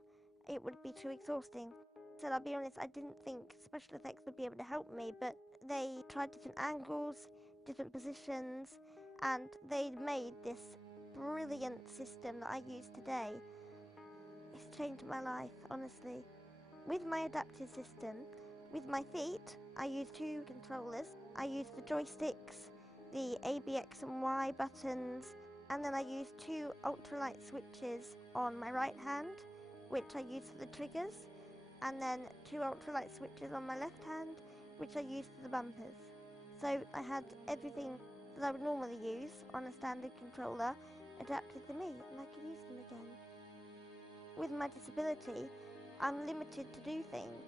It would be too exhausting. So I'll be honest, I didn't think special effects would be able to help me, but they tried different angles, different positions, and they made this brilliant system that I use today. It's changed my life, honestly. With my adaptive system, with my feet, I use 2 controllers. I use the joysticks, the A, B, X and Y buttons, and then I use 2 ultralight switches on my right hand, which I use for the triggers, and then 2 ultralight switches on my left hand, which I use for the bumpers. So I had everything that I would normally use on a standard controller adapted to me, and I could use them again. With my disability, I'm limited to do things.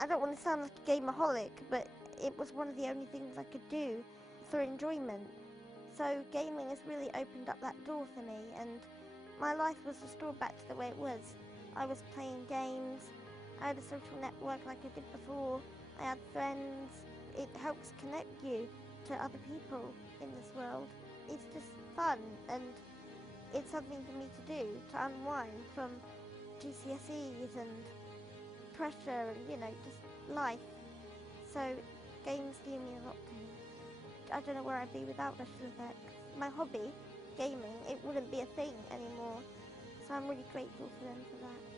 I don't want to sound like a gameaholic, but it was one of the only things I could do for enjoyment. So gaming has really opened up that door for me, and my life was restored back to the way it was. I was playing games, I had a social network like I did before, I had friends. It helps connect you to other people in this world. It's just fun, and it's something for me to do, to unwind from GCSEs and pressure and, just life. So games do me a lot to me. I don't know where I'd be without special effects. My hobby, gaming, it wouldn't be a thing anymore. So I'm really grateful for them for that.